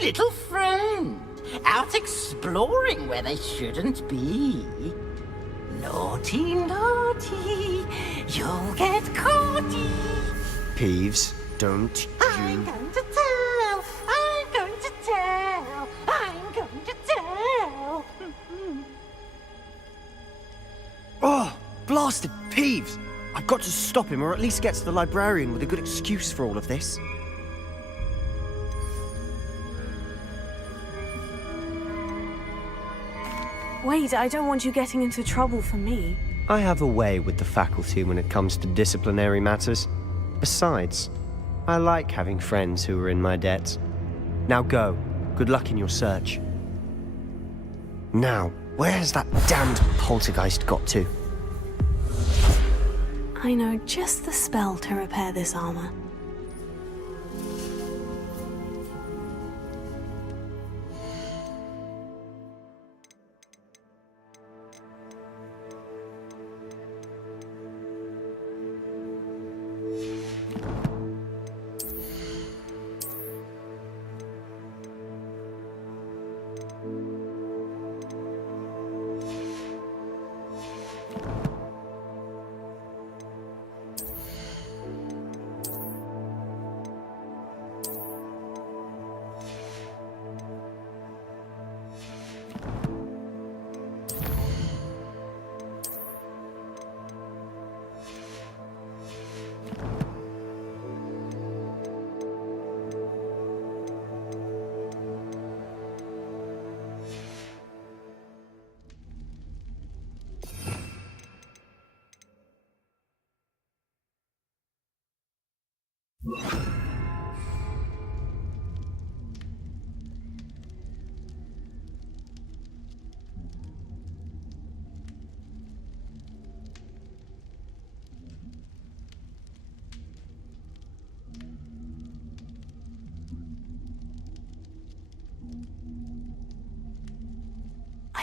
Little friend, out exploring where they shouldn't be. Naughty, naughty, you'll get caughty. Peeves, don't you... I'm going to tell, I'm going to tell, I'm going to tell. Oh, blasted Peeves! I've got to stop him, or at least get to the librarian with a good excuse for all of this. Wait, I don't want you getting into trouble for me. I have a way with the faculty when it comes to disciplinary matters. Besides, I like having friends who are in my debt. Now go. Good luck in your search. Now, where has that damned poltergeist got to? I know just the spell to repair this armor.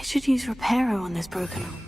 should use Reparo on this broken arm.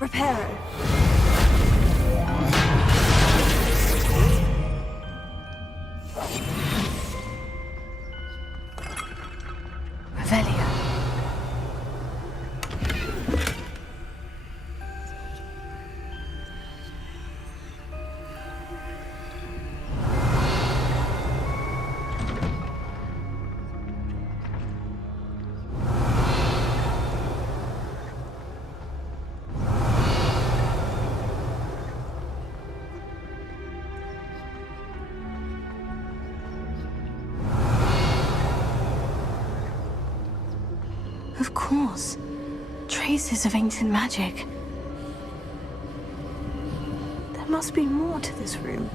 Reparo. Revelio. Of course. Traces of ancient magic. There must be more to this room.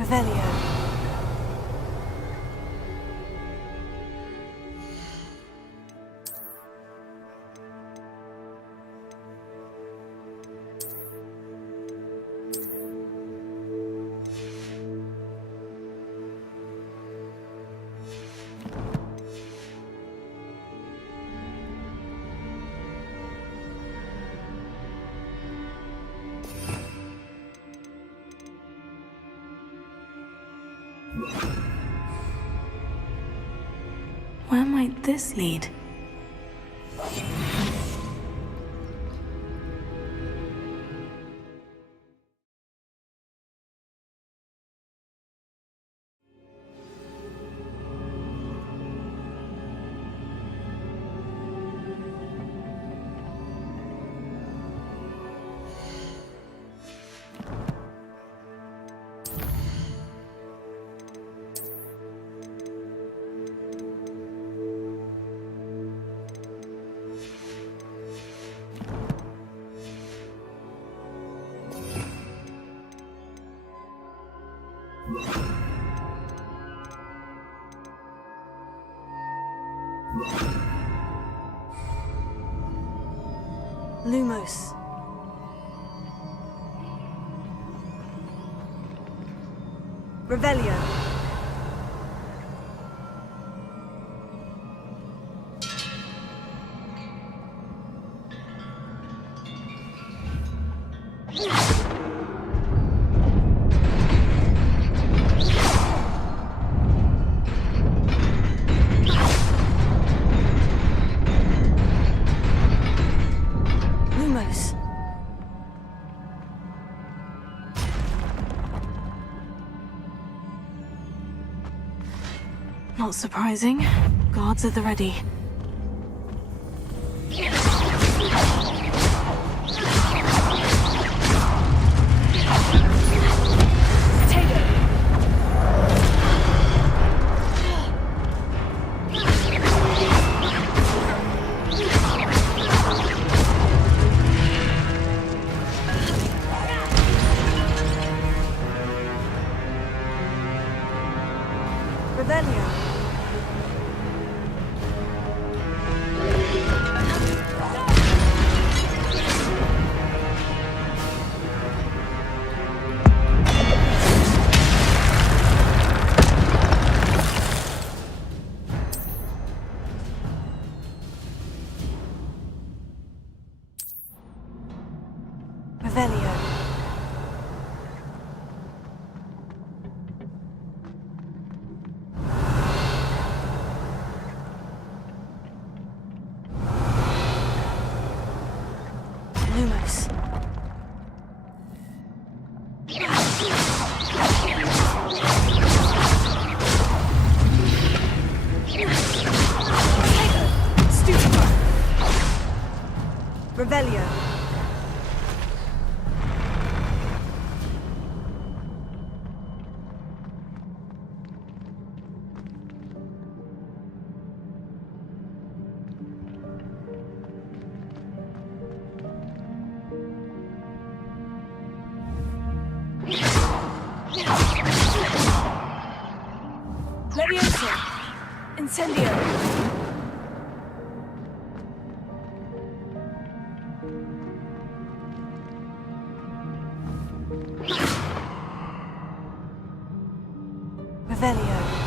Revelio. Where might this lead? Lumos. Revelio. Lumos. Not surprising. Guards at the ready. Revelio. Revelio. Lumos. Revelio. Levioso. Incendio. Revelio.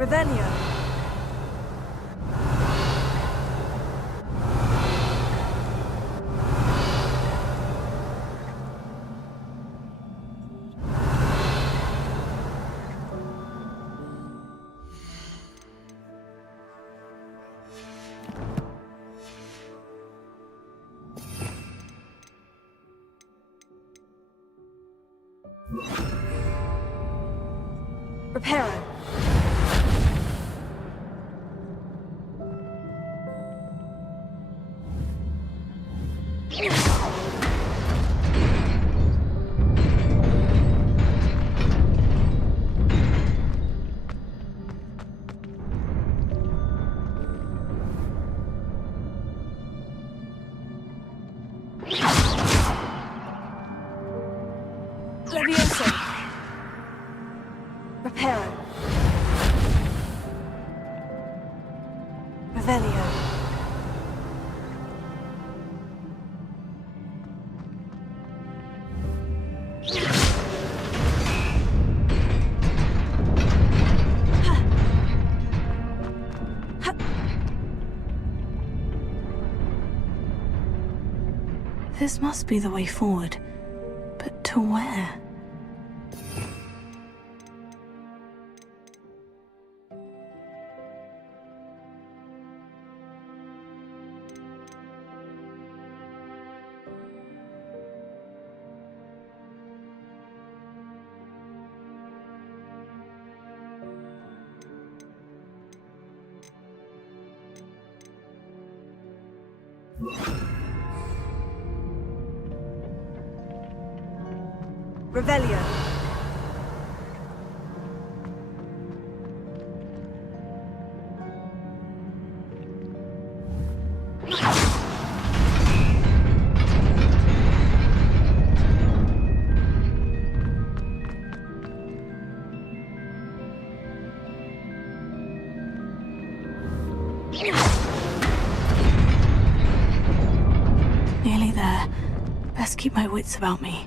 Revelio. Reparo. Levioso. Reparo. Revelio. This must be the way forward. But to where? Revelio. Nearly there. Best keep my wits about me.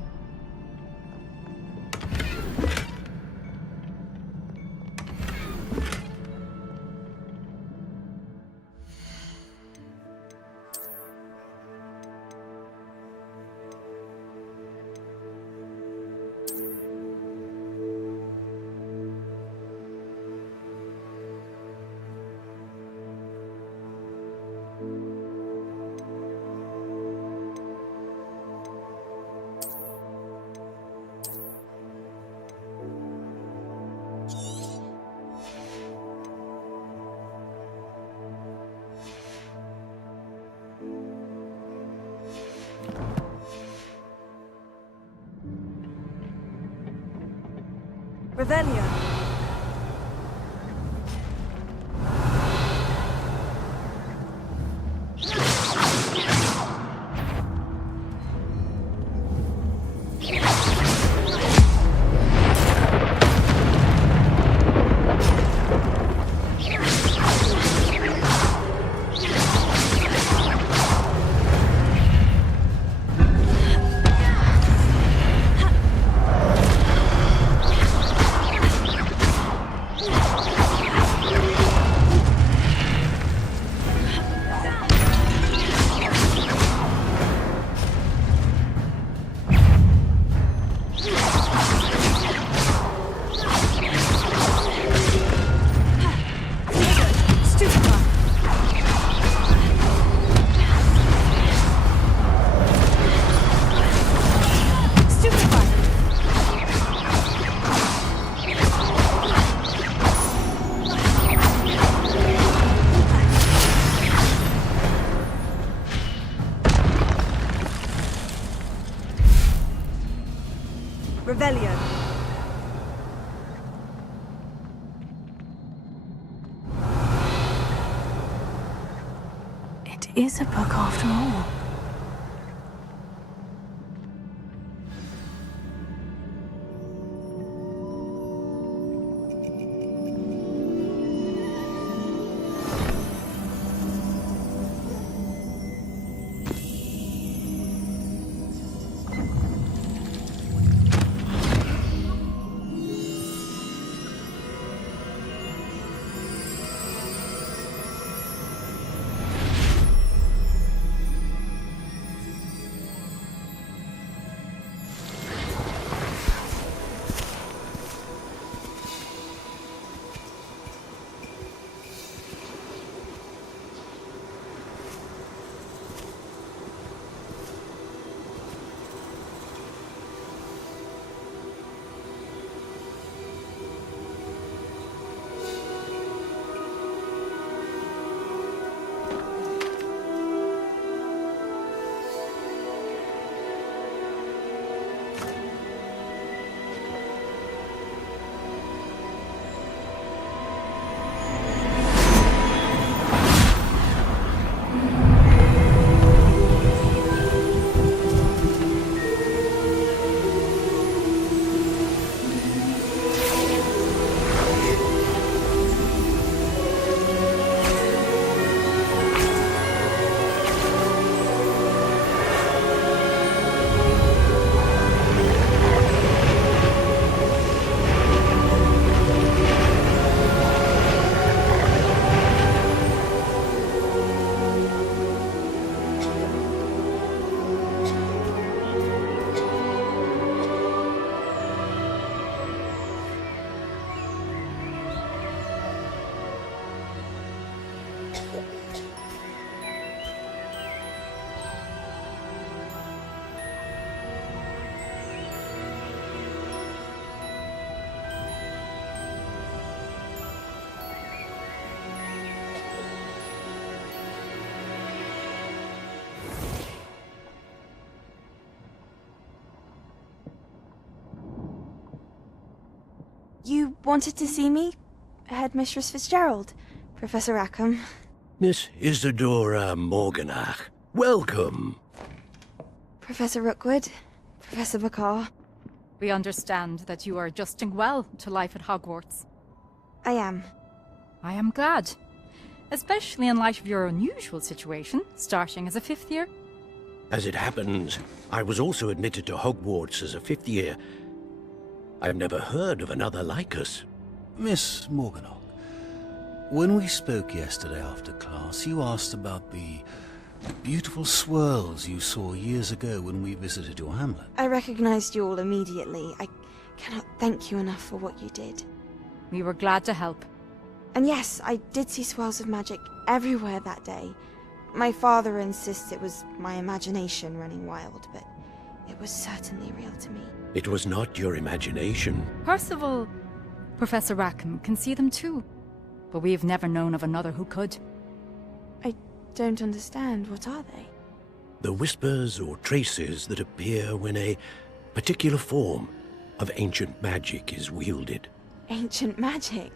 Revelio. Revelio. It is a book after all. You wanted to see me? Headmistress Fitzgerald, Professor Rackham. Miss Isadora Morganach, welcome. Professor Rookwood, Professor McCaw. We understand that you are adjusting well to life at Hogwarts. I am. I am glad. Especially in light of your unusual situation, starting as a 5th year. As it happens, I was also admitted to Hogwarts as a 5th year. I've never heard of another like us. Miss Morganach, when we spoke yesterday after class, you asked about the beautiful swirls you saw years ago when we visited your hamlet. I recognized you all immediately. I cannot thank you enough for what you did. We were glad to help. And yes, I did see swirls of magic everywhere that day. My father insists it was my imagination running wild, but it was certainly real to me. It was not your imagination. Percival, Professor Rackham can see them too. But we've never known of another who could. I don't understand. What are they? The whispers or traces that appear when a particular form, of ancient magic is wielded. Ancient magic?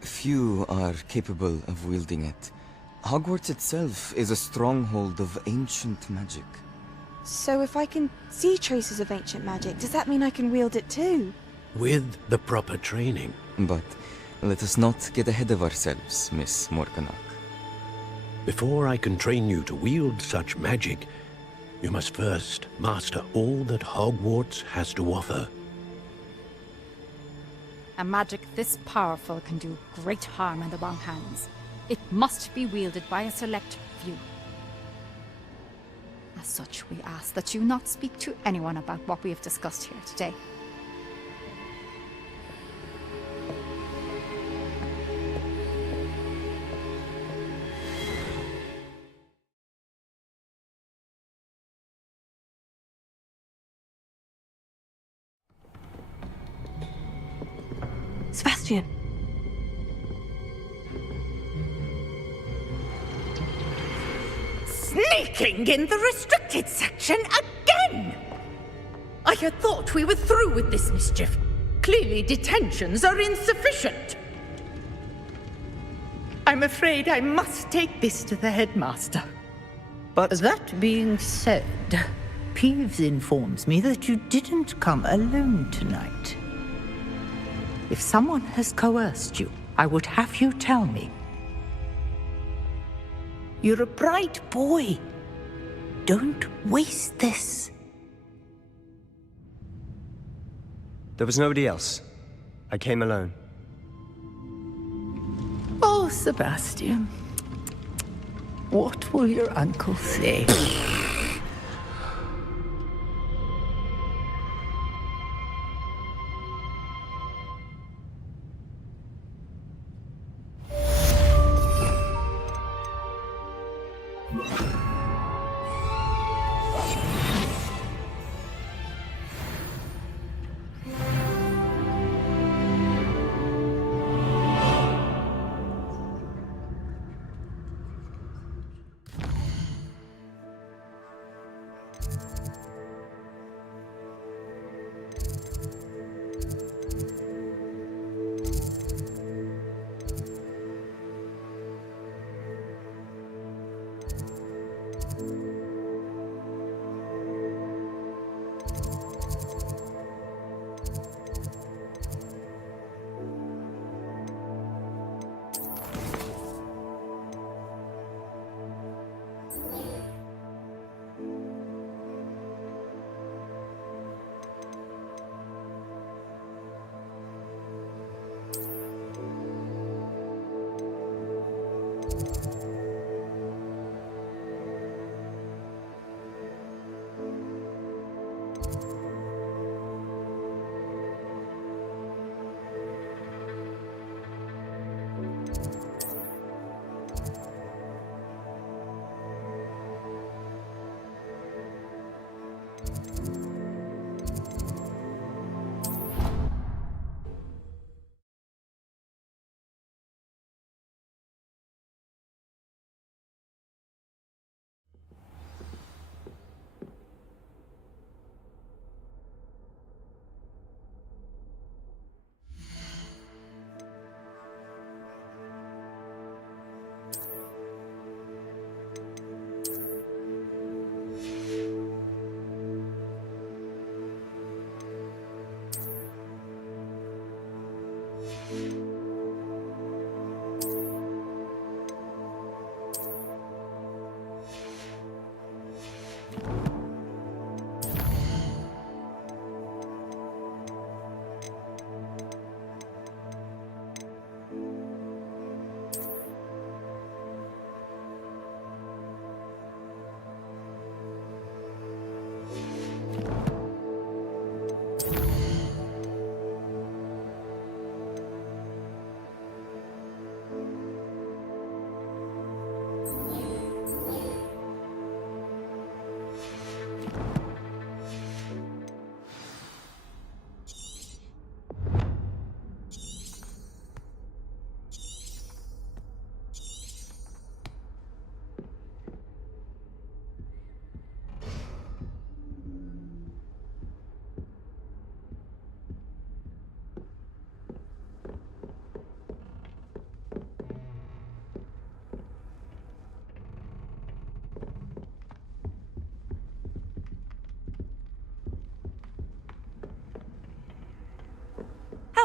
Few are capable of wielding it. Hogwarts itself is a stronghold of ancient magic. So if I can see traces of ancient magic, does that mean I can wield it too? With the proper training. But let us not get ahead of ourselves, Miss Morganach. Before I can train you to wield such magic, you must first master all that Hogwarts has to offer. A magic this powerful can do great harm in the wrong hands. It must be wielded by a select few. As such, we ask that you not speak to anyone about what we have discussed here today. Sebastian. Sneaking in the restricted section again! I had thought we were through with this mischief. Clearly detentions are insufficient. I'm afraid I must take this to the headmaster. But that being said, Peeves informs me that you didn't come alone tonight. If someone has coerced you, I would have you tell me. You're a bright boy. Don't waste this. There was nobody else. I came alone. Oh, Sebastian. What will your uncle say?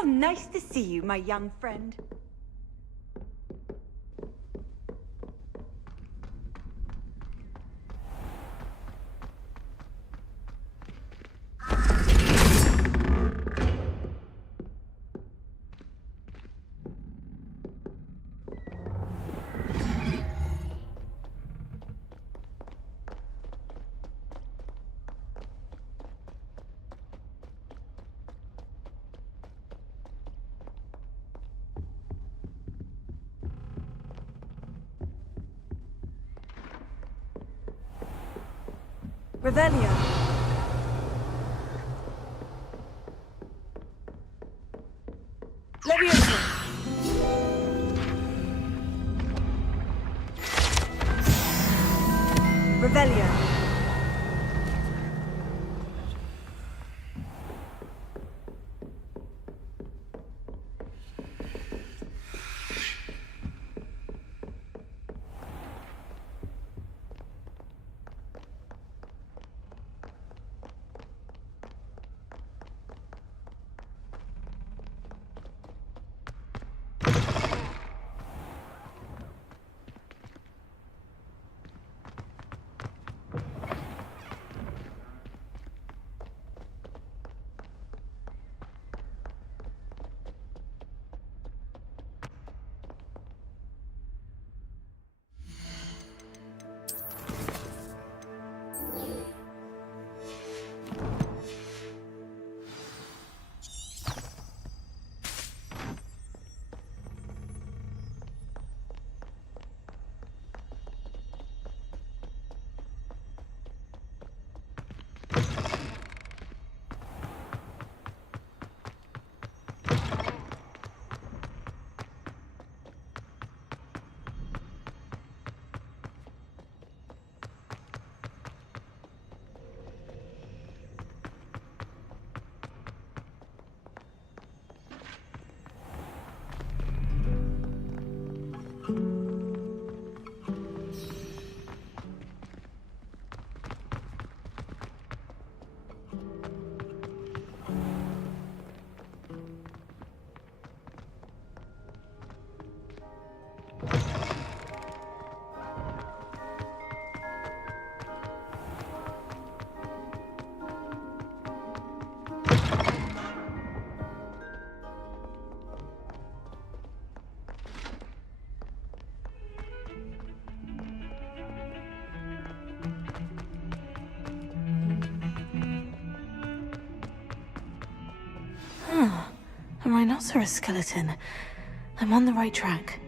How nice to see you, my young friend. Revelio. Leviosa. Revelio. A rhinoceros skeleton. I'm on the right track.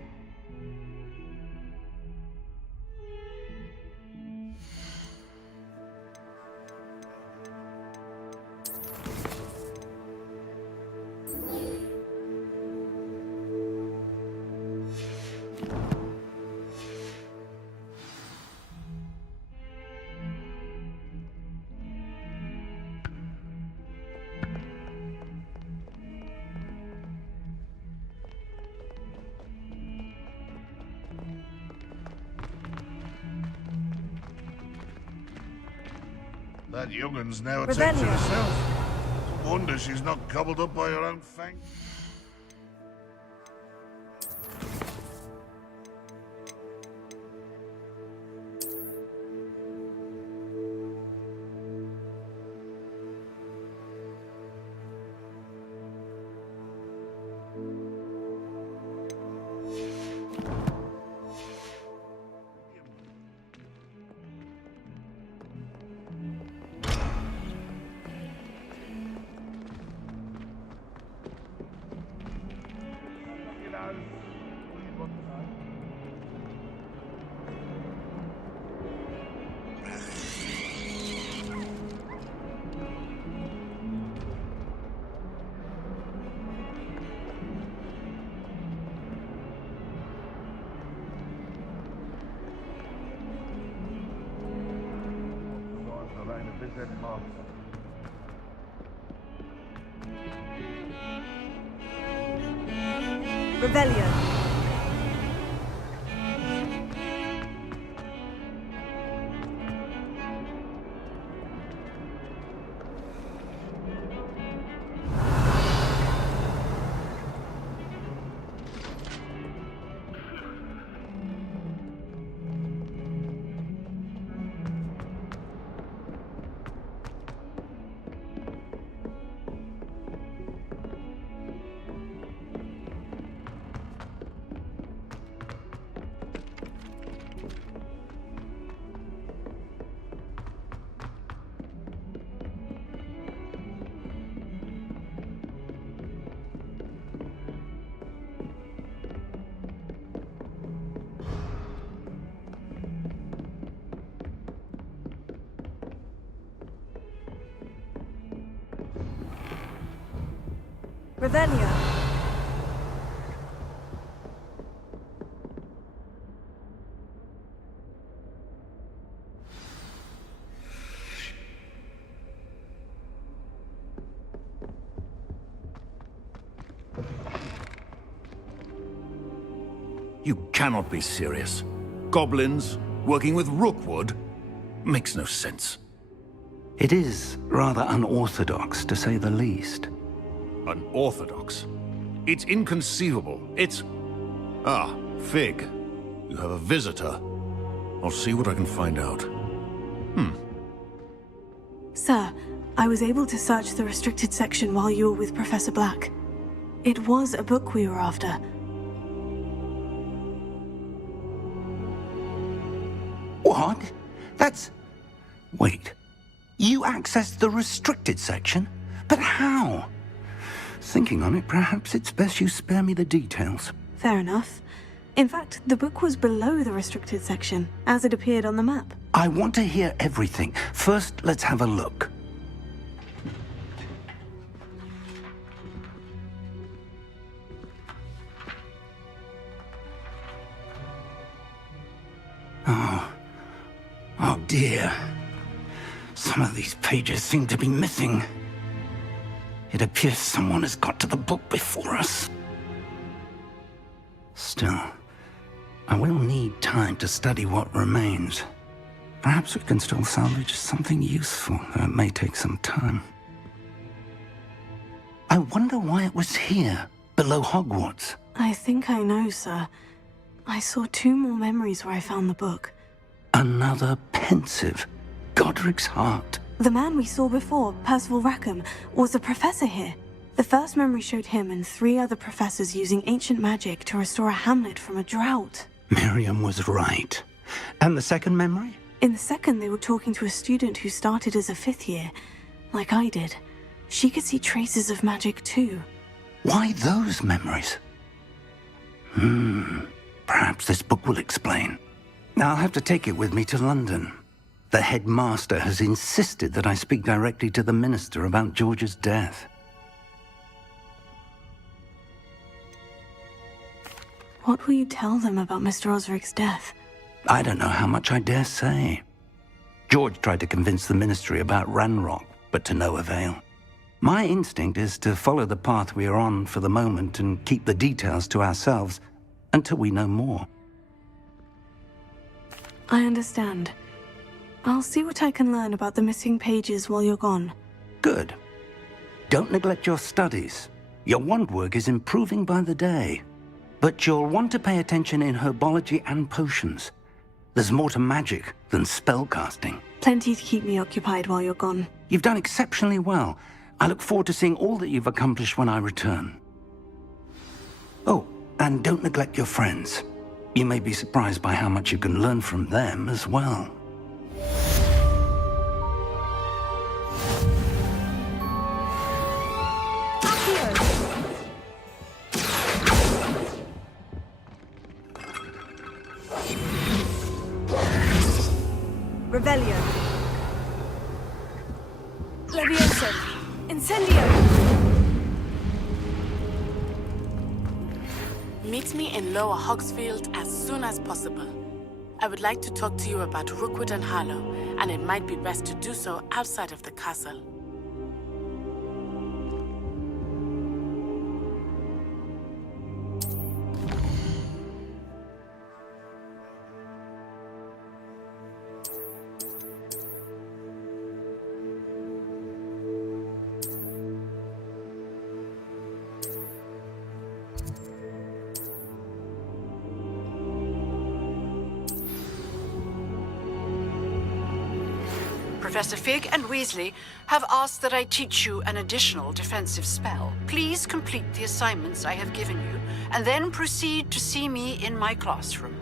That young'un's now attached to herself. Wonder she's not gobbled up by her own fang. Revelio. Revelio. You cannot be serious. Goblins working with Rookwood? Makes no sense. It is rather unorthodox, to say the least. Unorthodox? It's inconceivable. It's... Ah, Fig. You have a visitor. I'll see what I can find out. Sir, I was able to search the restricted section while you were with Professor Black. It was a book we were after. What? That's... Wait. You accessed the restricted section? But how? Thinking on it, perhaps it's best you spare me the details. Fair enough. In fact, the book was below the restricted section, as it appeared on the map. I want to hear everything. First, let's have a look. Oh dear. Some of these pages seem to be missing. It appears someone has got to the book before us. Still, I will need time to study what remains. Perhaps we can still salvage something useful, though it may take some time. I wonder why it was here, below Hogwarts. I think I know, sir. I saw 2 more memories where I found the book. Another pensive. Godric's heart. The man we saw before, Percival Rackham, was a professor here. The first memory showed him and 3 other professors using ancient magic to restore a hamlet from a drought. Miriam was right. And the second memory? In the second, they were talking to a student who started as a 5th year, like I did. She could see traces of magic too. Why those memories? Perhaps this book will explain. I'll have to take it with me to London. The headmaster has insisted that I speak directly to the minister about George's death. What will you tell them about Mr. Osric's death? I don't know how much I dare say. George tried to convince the ministry about Ranrock, but to no avail. My instinct is to follow the path we are on for the moment and keep the details to ourselves until we know more. I understand. I'll see what I can learn about the missing pages while you're gone. Good. Don't neglect your studies. Your wand work is improving by the day. But you'll want to pay attention in herbology and potions. There's more to magic than spellcasting. Plenty to keep me occupied while you're gone. You've done exceptionally well. I look forward to seeing all that you've accomplished when I return. Oh, and don't neglect your friends. You may be surprised by how much you can learn from them as well. Revelio. Levioso. Incendio. Meet me in Lower Hogsfield as soon as possible. I would like to talk to you about Rookwood and Harlow, and it might be best to do so outside of the castle. Professor Fig and Weasley have asked that I teach you an additional defensive spell. Please complete the assignments I have given you, and then proceed to see me in my classroom.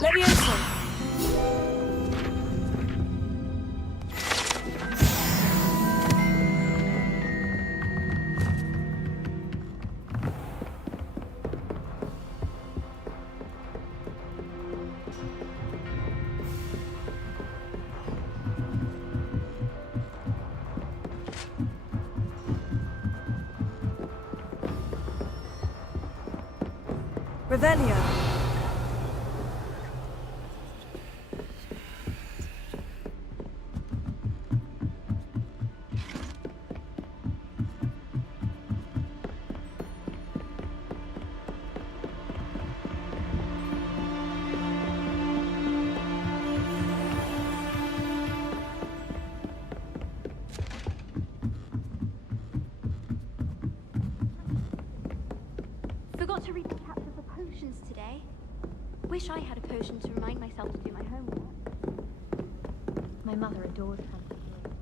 Levioso! Revelio. Forgot to read the chapter for potions today. Wish I had a potion to remind myself to do my homework. My mother adores fancy healing.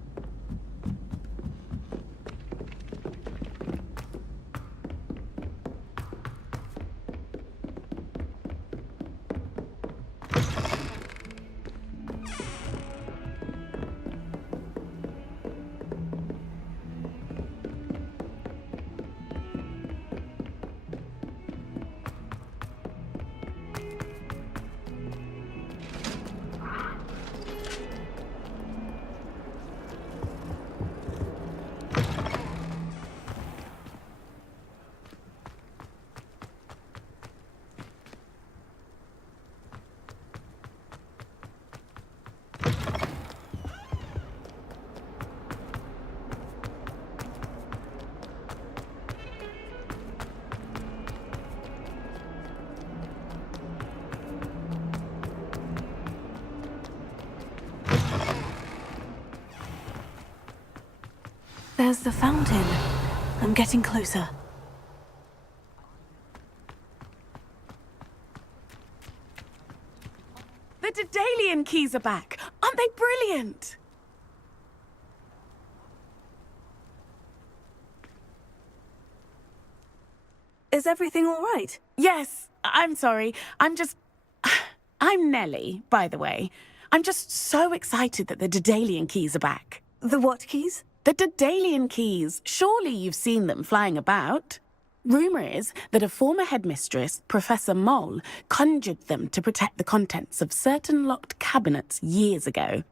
There's the fountain. I'm getting closer. The Daedalian keys are back. Aren't they brilliant? Is everything all right? Yes, I'm sorry. I'm Nellie, by the way. I'm just so excited that the Daedalian keys are back. The what keys? The Daedalian keys. Surely you've seen them flying about. Rumour is that a former headmistress, Professor Mole, conjured them to protect the contents of certain locked cabinets years ago.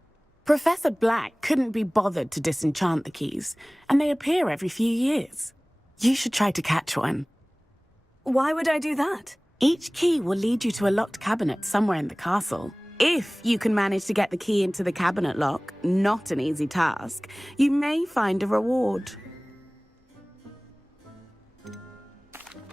Professor Black couldn't be bothered to disenchant the keys, and they appear every few years. You should try to catch one. Why would I do that? Each key will lead you to a locked cabinet somewhere in the castle. If you can manage to get the key into the cabinet lock, not an easy task, you may find a reward.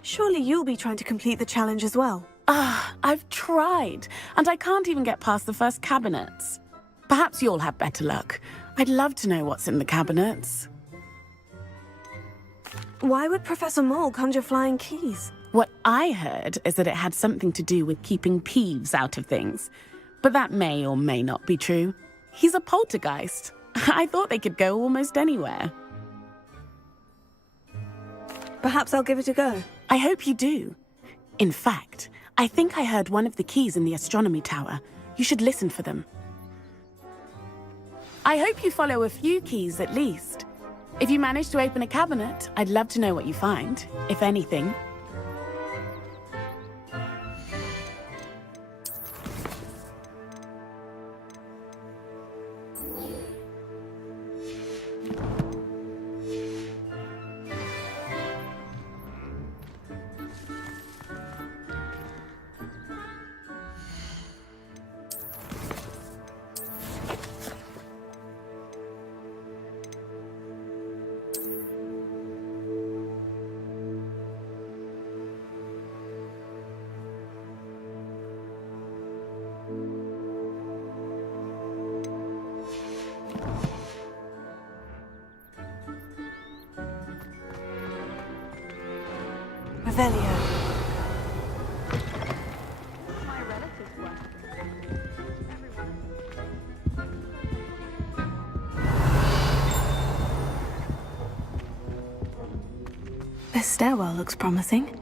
Surely you'll be trying to complete the challenge as well. I've tried, and I can't even get past the first cabinets. Perhaps you'll have better luck. I'd love to know what's in the cabinets. Why would Professor Mole conjure flying keys? What I heard is that it had something to do with keeping Peeves out of things. But that may or may not be true. He's a poltergeist. I thought they could go almost anywhere. Perhaps I'll give it a go. I hope you do. In fact, I think I heard one of the keys in the astronomy tower. You should listen for them. I hope you follow a few keys at least. If you manage to open a cabinet, I'd love to know what you find, if anything. Revelio. This stairwell looks promising.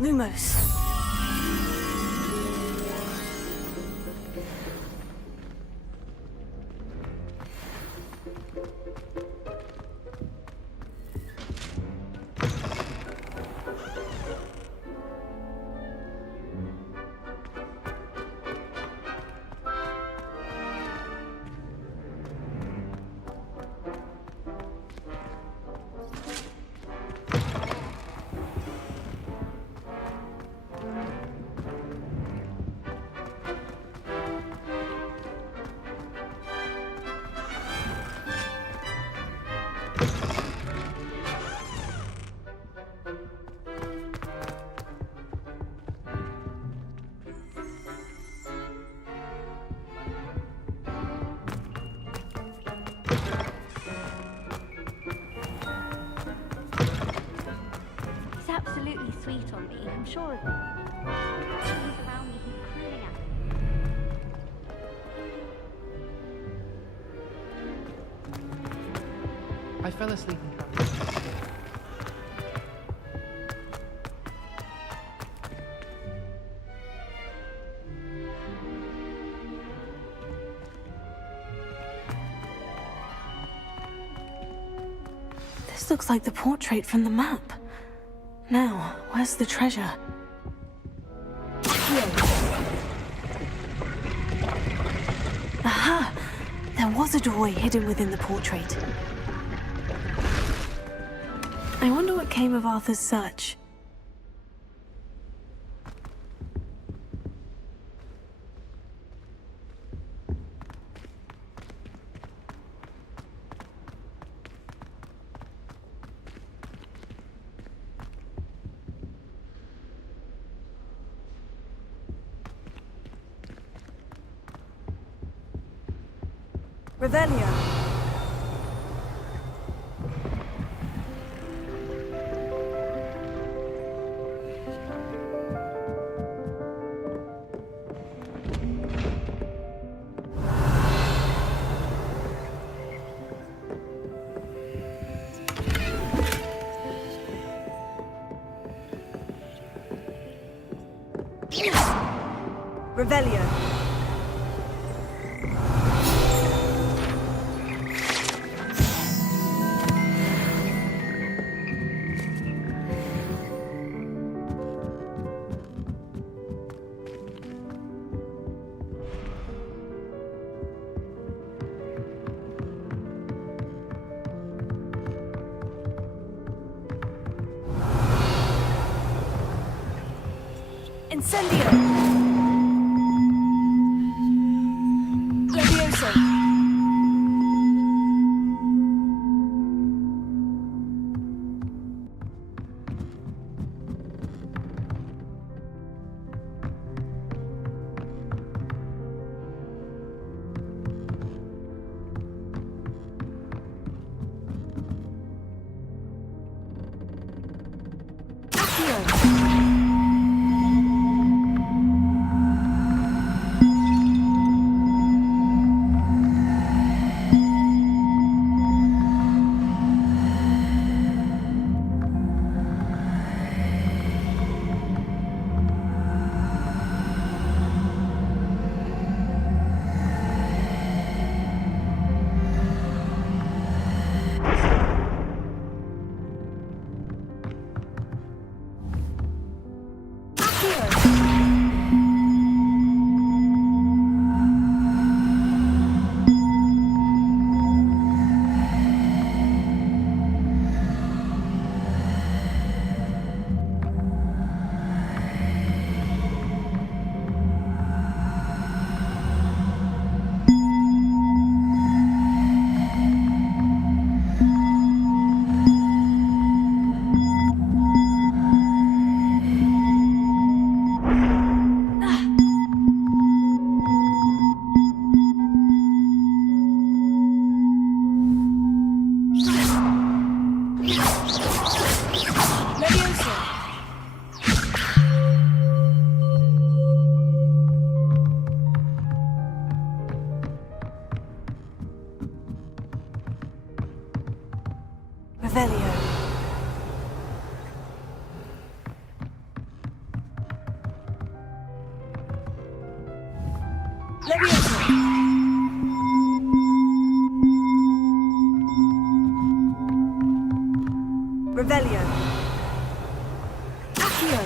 Lumos. He's absolutely sweet on me, I'm sure of it. He's around me, he's crooning at me. I fell asleep in class. This looks like the portrait from the map. Now, where's the treasure? Aha! There was a doorway hidden within the portrait. I wonder what came of Arthur's search. Revelio. Revelio. Incendio! Levioso! Accio! Revelio. Accio.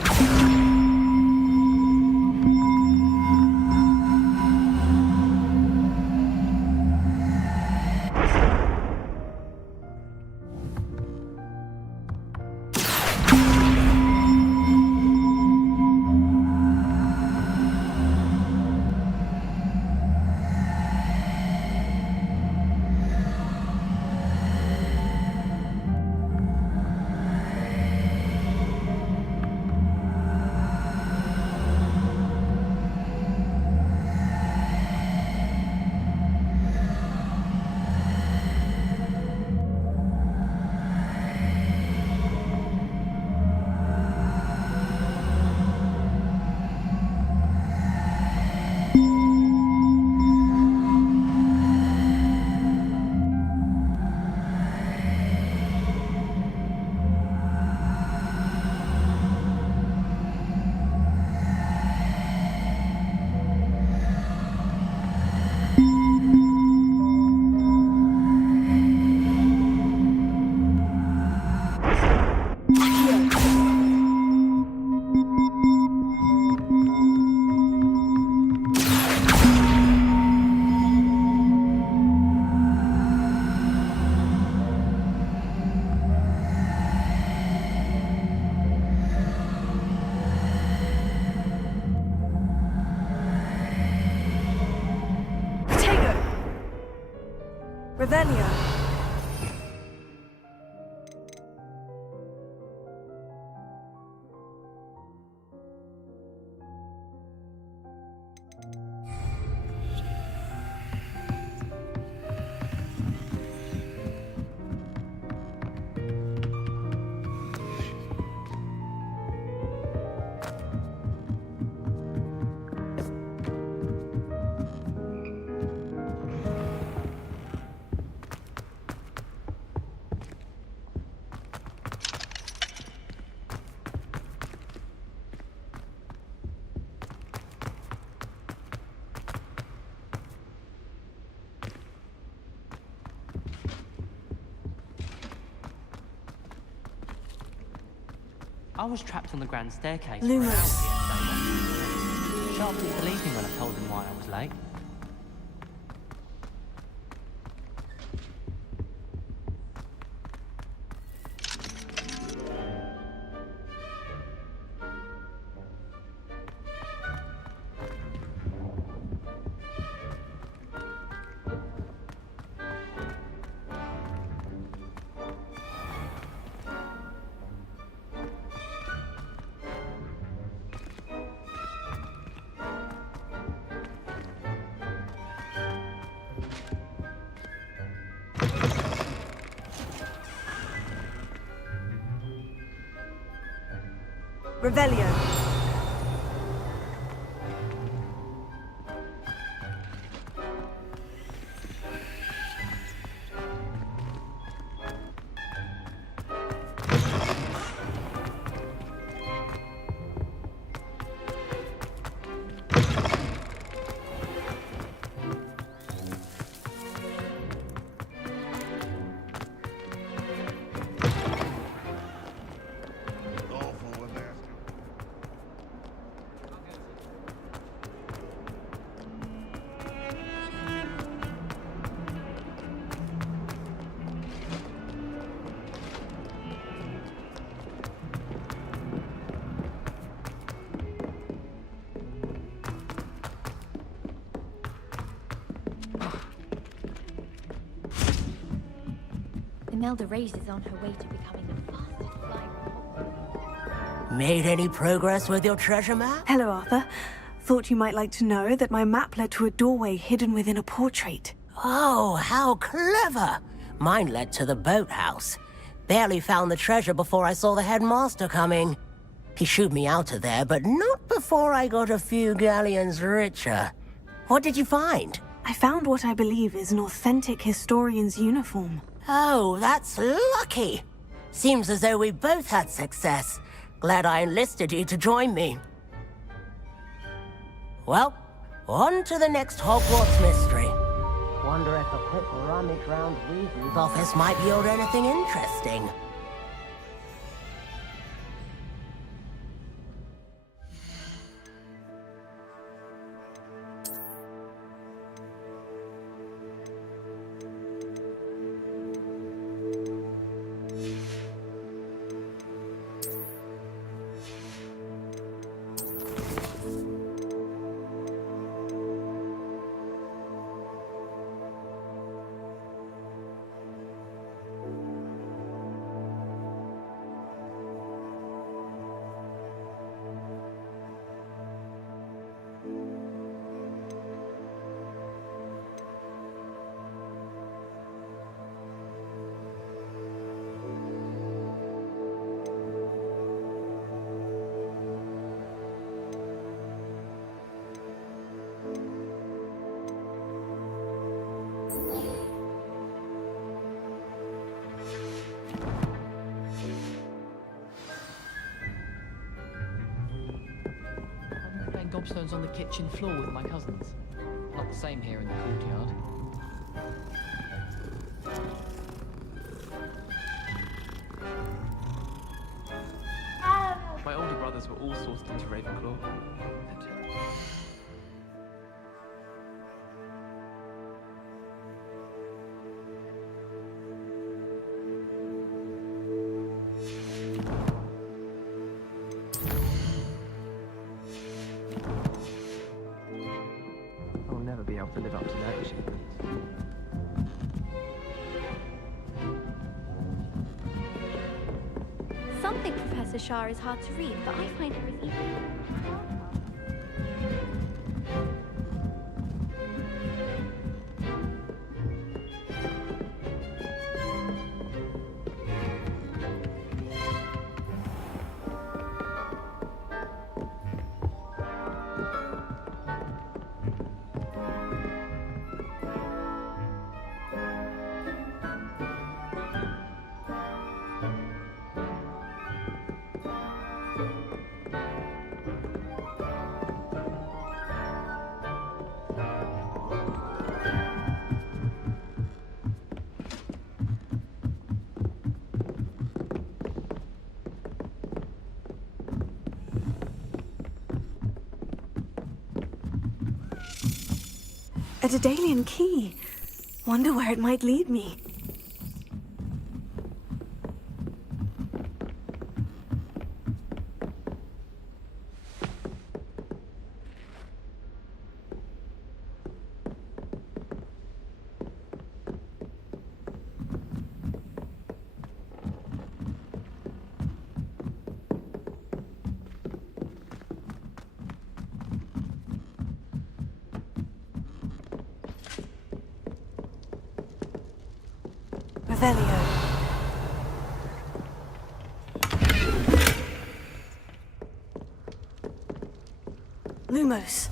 Revelio. I was trapped on the grand staircase. Lumos. Sharp didn't believe me when I told him why I was late. Revelio. Imelda Reyes is on her way to becoming the fastest flying. Made any progress with your treasure map? Hello, Arthur. Thought you might like to know that my map led to a doorway hidden within a portrait. Oh, how clever! Mine led to the boathouse. Barely found the treasure before I saw the headmaster coming. He shooed me out of there, but not before I got a few galleons richer. What did you find? I found what I believe is an authentic historian's uniform. Oh, that's lucky. Seems as though we both had success. Glad I enlisted you to join me. Well, On to the next Hogwarts mystery. Wonder if a quick rummage round Weasley's office might yield anything interesting. Gobstones on the kitchen floor with my cousins. Not the same here in the courtyard. My older brothers were all sourced into Ravenclaw. Be able to live up to their achievements. Some think Professor Shah is hard to read, but I find her as easy. A Daedalian key. Wonder where it might lead me. Revelio. Lumos.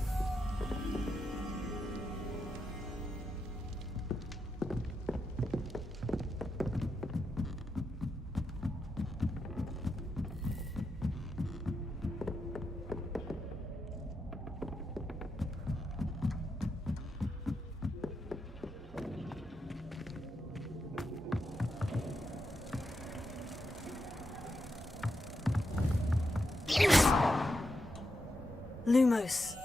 Lumos.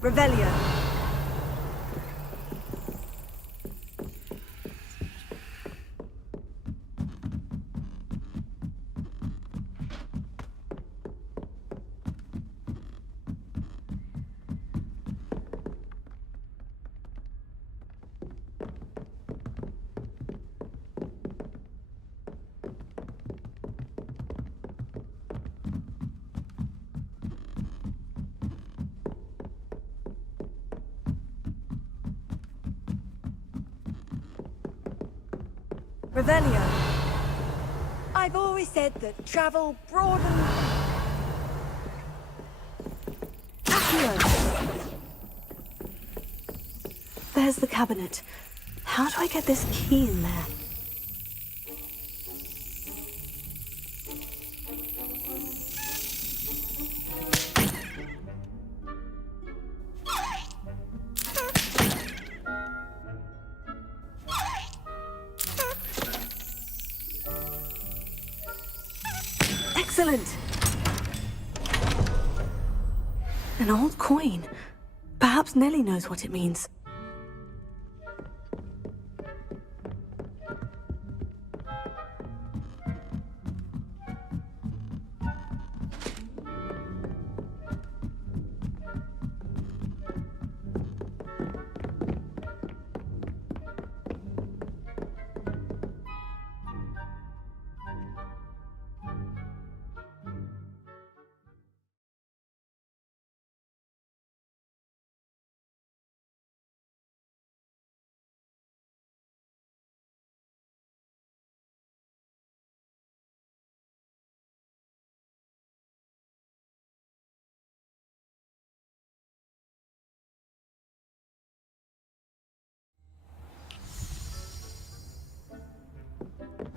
Revelio. Revelio. I've always said that travel broadens... There's the cabinet. How do I get this key in there? Excellent! An old coin. Perhaps Nellie knows what it means.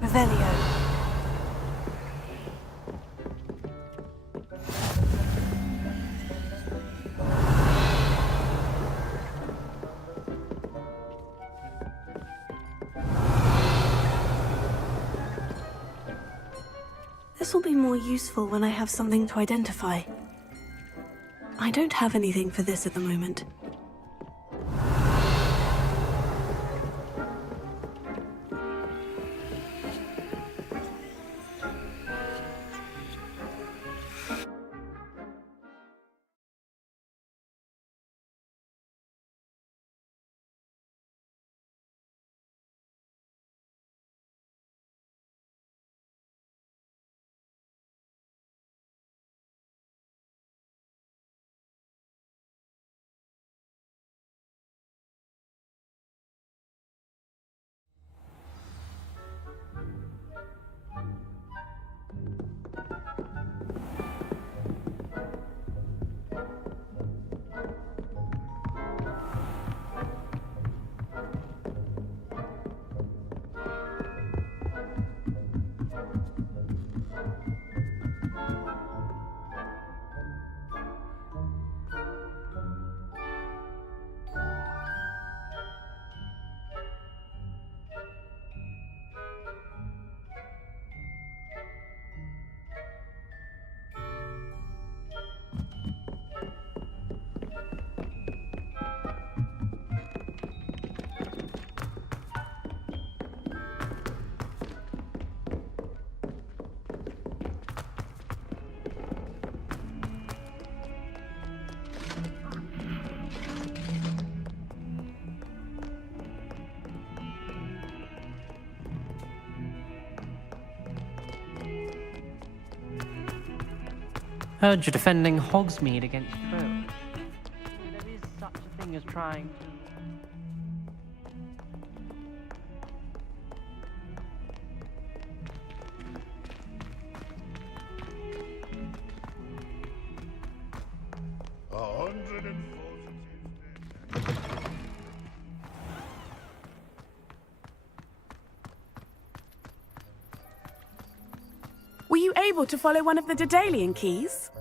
Revelio. This will be more useful when I have something to identify. I don't have anything for this at the moment. Heard you're defending Hogsmeade against trolls. There is such a thing as trying to... Were you able to follow one of the Daedalian keys?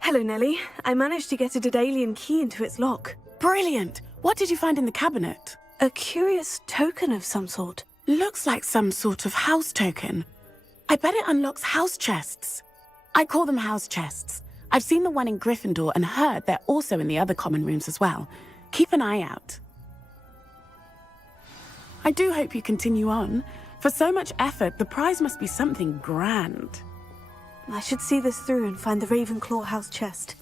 Hello, Nellie. I managed to get a Daedalian key into its lock. Brilliant! What did you find in the cabinet? A curious token of some sort. Looks like some sort of house token. I bet it unlocks house chests. I call them house chests. I've seen the one in Gryffindor and heard they're also in the other common rooms as well. Keep an eye out. I do hope you continue on. For so much effort, the prize must be something grand. I should see this through and find the Ravenclaw house chest.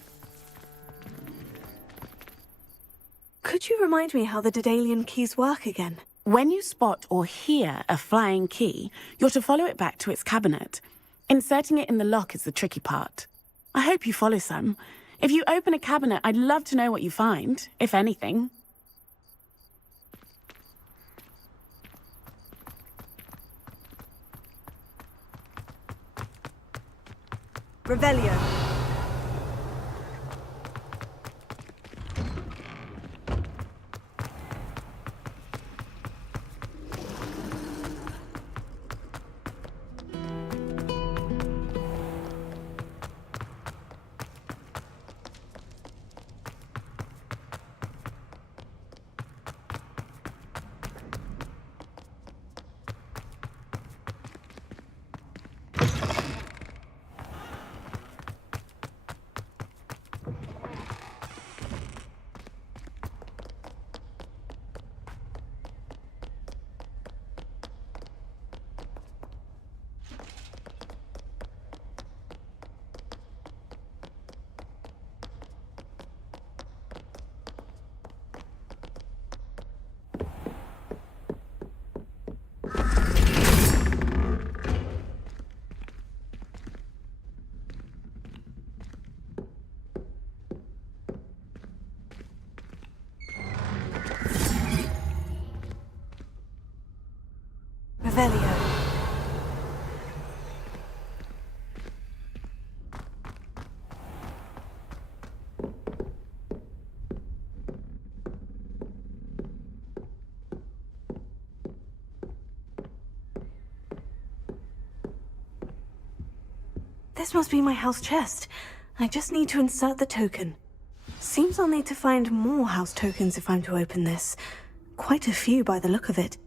Could you remind me how the Daedalian keys work again? When you spot or hear a flying key, you're to follow it back to its cabinet. Inserting it in the lock is the tricky part. I hope you follow some. If you open a cabinet, I'd love to know what you find, if anything. Revelio. Revelio. This must be my house chest. I just need to insert the token. Seems I'll need to find more house tokens if I'm to open this. Quite a few by the look of it.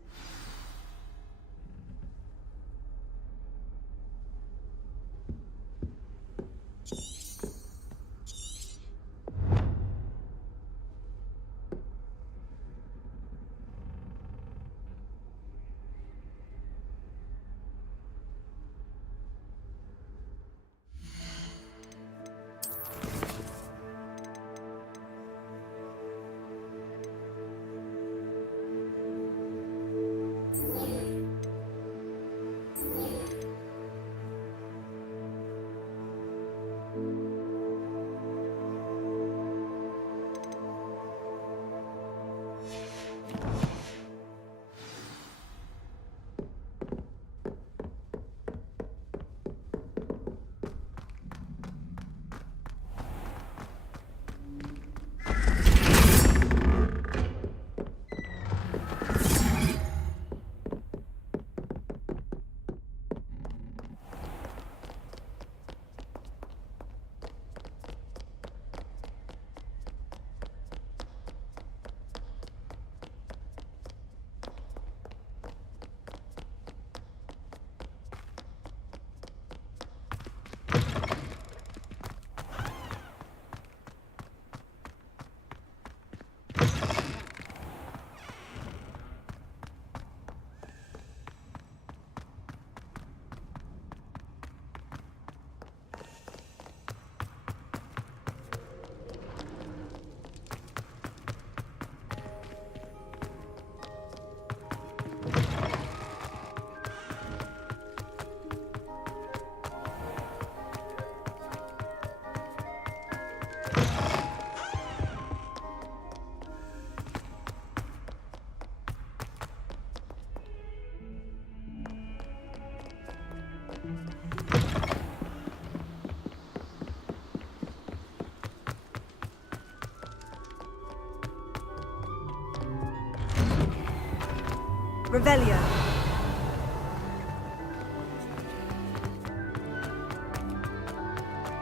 Revelio.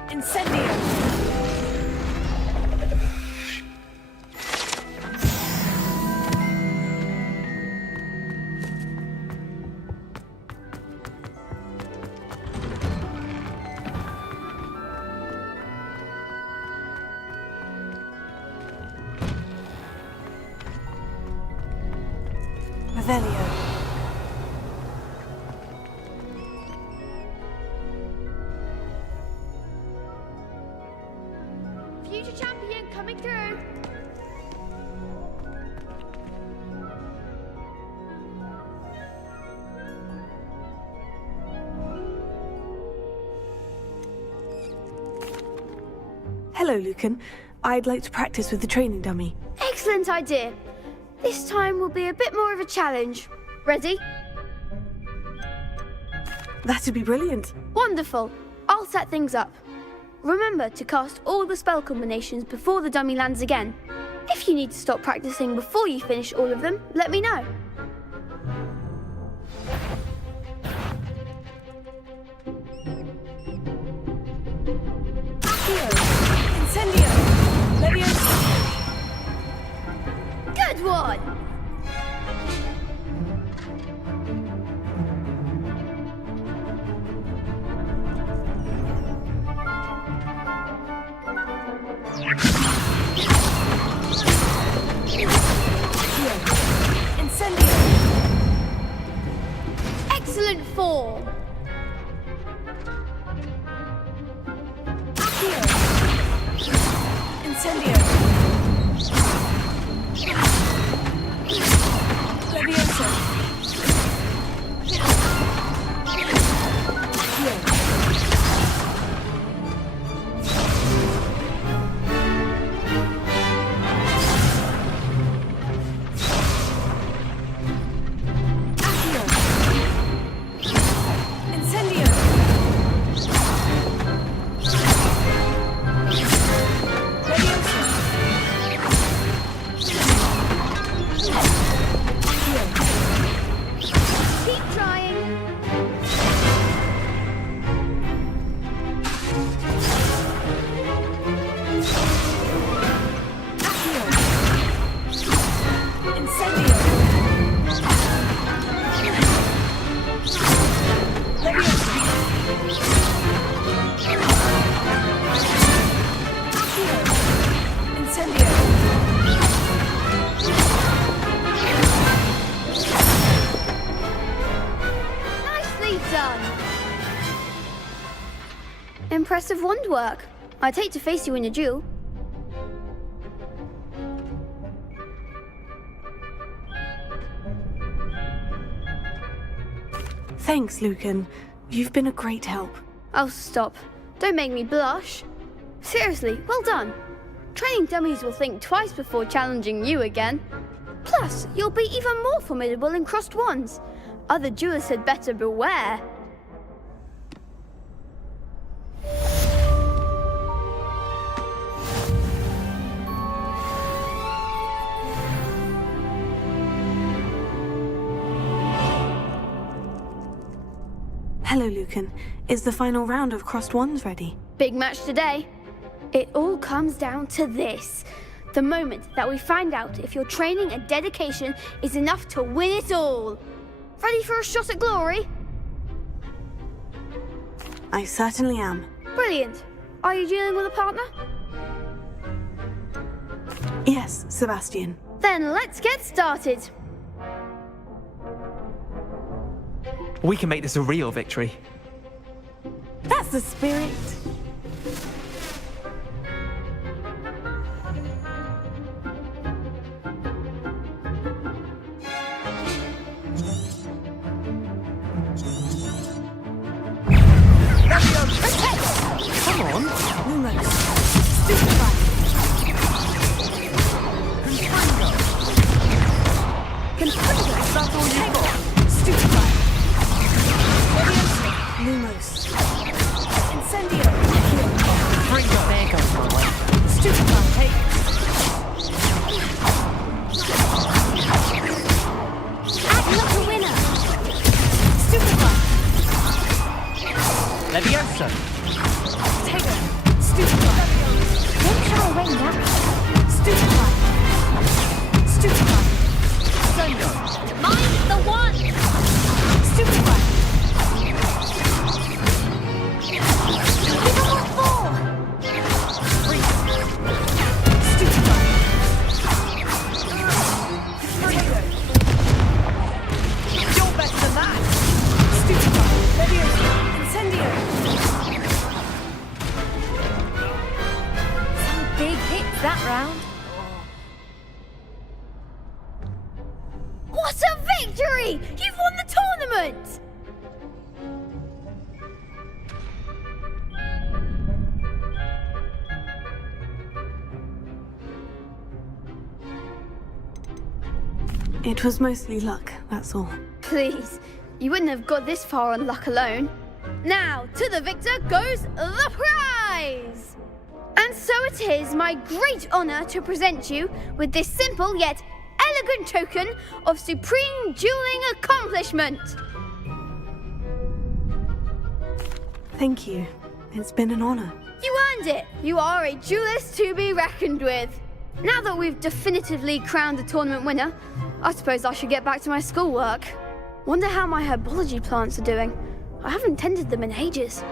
Incendio. Revelio. Future champion coming through. Hello, Lucan. I'd like to practice with the training dummy. Excellent idea. This time will be a bit more of a challenge. Ready? That'd be brilliant. Wonderful. I'll set things up. remember to cast all the spell combinations before the dummy lands again. If you need to stop practicing before you finish all of them, let me know. Incendio! Leviosa! Good one! Incendio! Excellent form! Incendio! Leviosa! Incendio! Keep trying! Incendio! Leviosa! Incendio! Nicely done! Impressive wand work. I'd hate to face you in a duel. Thanks, Lucan. You've been a great help. Oh, stop. Don't make me blush. Seriously, well done. Training dummies will think twice before challenging you again. Plus, you'll be even more formidable in crossed wands. Other duelists had better beware. Hello, Lucan. Is the final round of crossed wands ready? Big match today. It all comes down to this. The moment that we find out if your training and dedication is enough to win it all. Ready for a shot at glory? I certainly am. Brilliant. Are you dealing with a partner? Yes, Sebastian. Then let's get started. We can make this a real victory. That's the spirit. Come on. Lumos. Stupefy. Confringo. Confringo. Stupefy. Lumos. Incendio. Confringo. There goes my way. Stupefy. Hey. Act like a winner. Stupefy. Leviosa. Taylor. Stupefy. Don't show away now. Stupefy. Stupefy. Sendo. Mind the one. Stupefy. Give them what for. Stupefy. Taylor. You're better than that. Stupefy. Leviosa. Incendio. Some big hits that round. What a victory! You've won the tournament! It was mostly luck, that's all. Please, you wouldn't have got this far on luck alone. Now, to the victor goes the prize! prize! And so it is my great honor to present you with this simple yet elegant token of supreme dueling accomplishment. Thank you. It's been an honor. You earned it. You are a duelist to be reckoned with. Now that we've definitively crowned the tournament winner, I suppose I should get back to my schoolwork. Wonder how my herbology plants are doing. I haven't tended them in ages.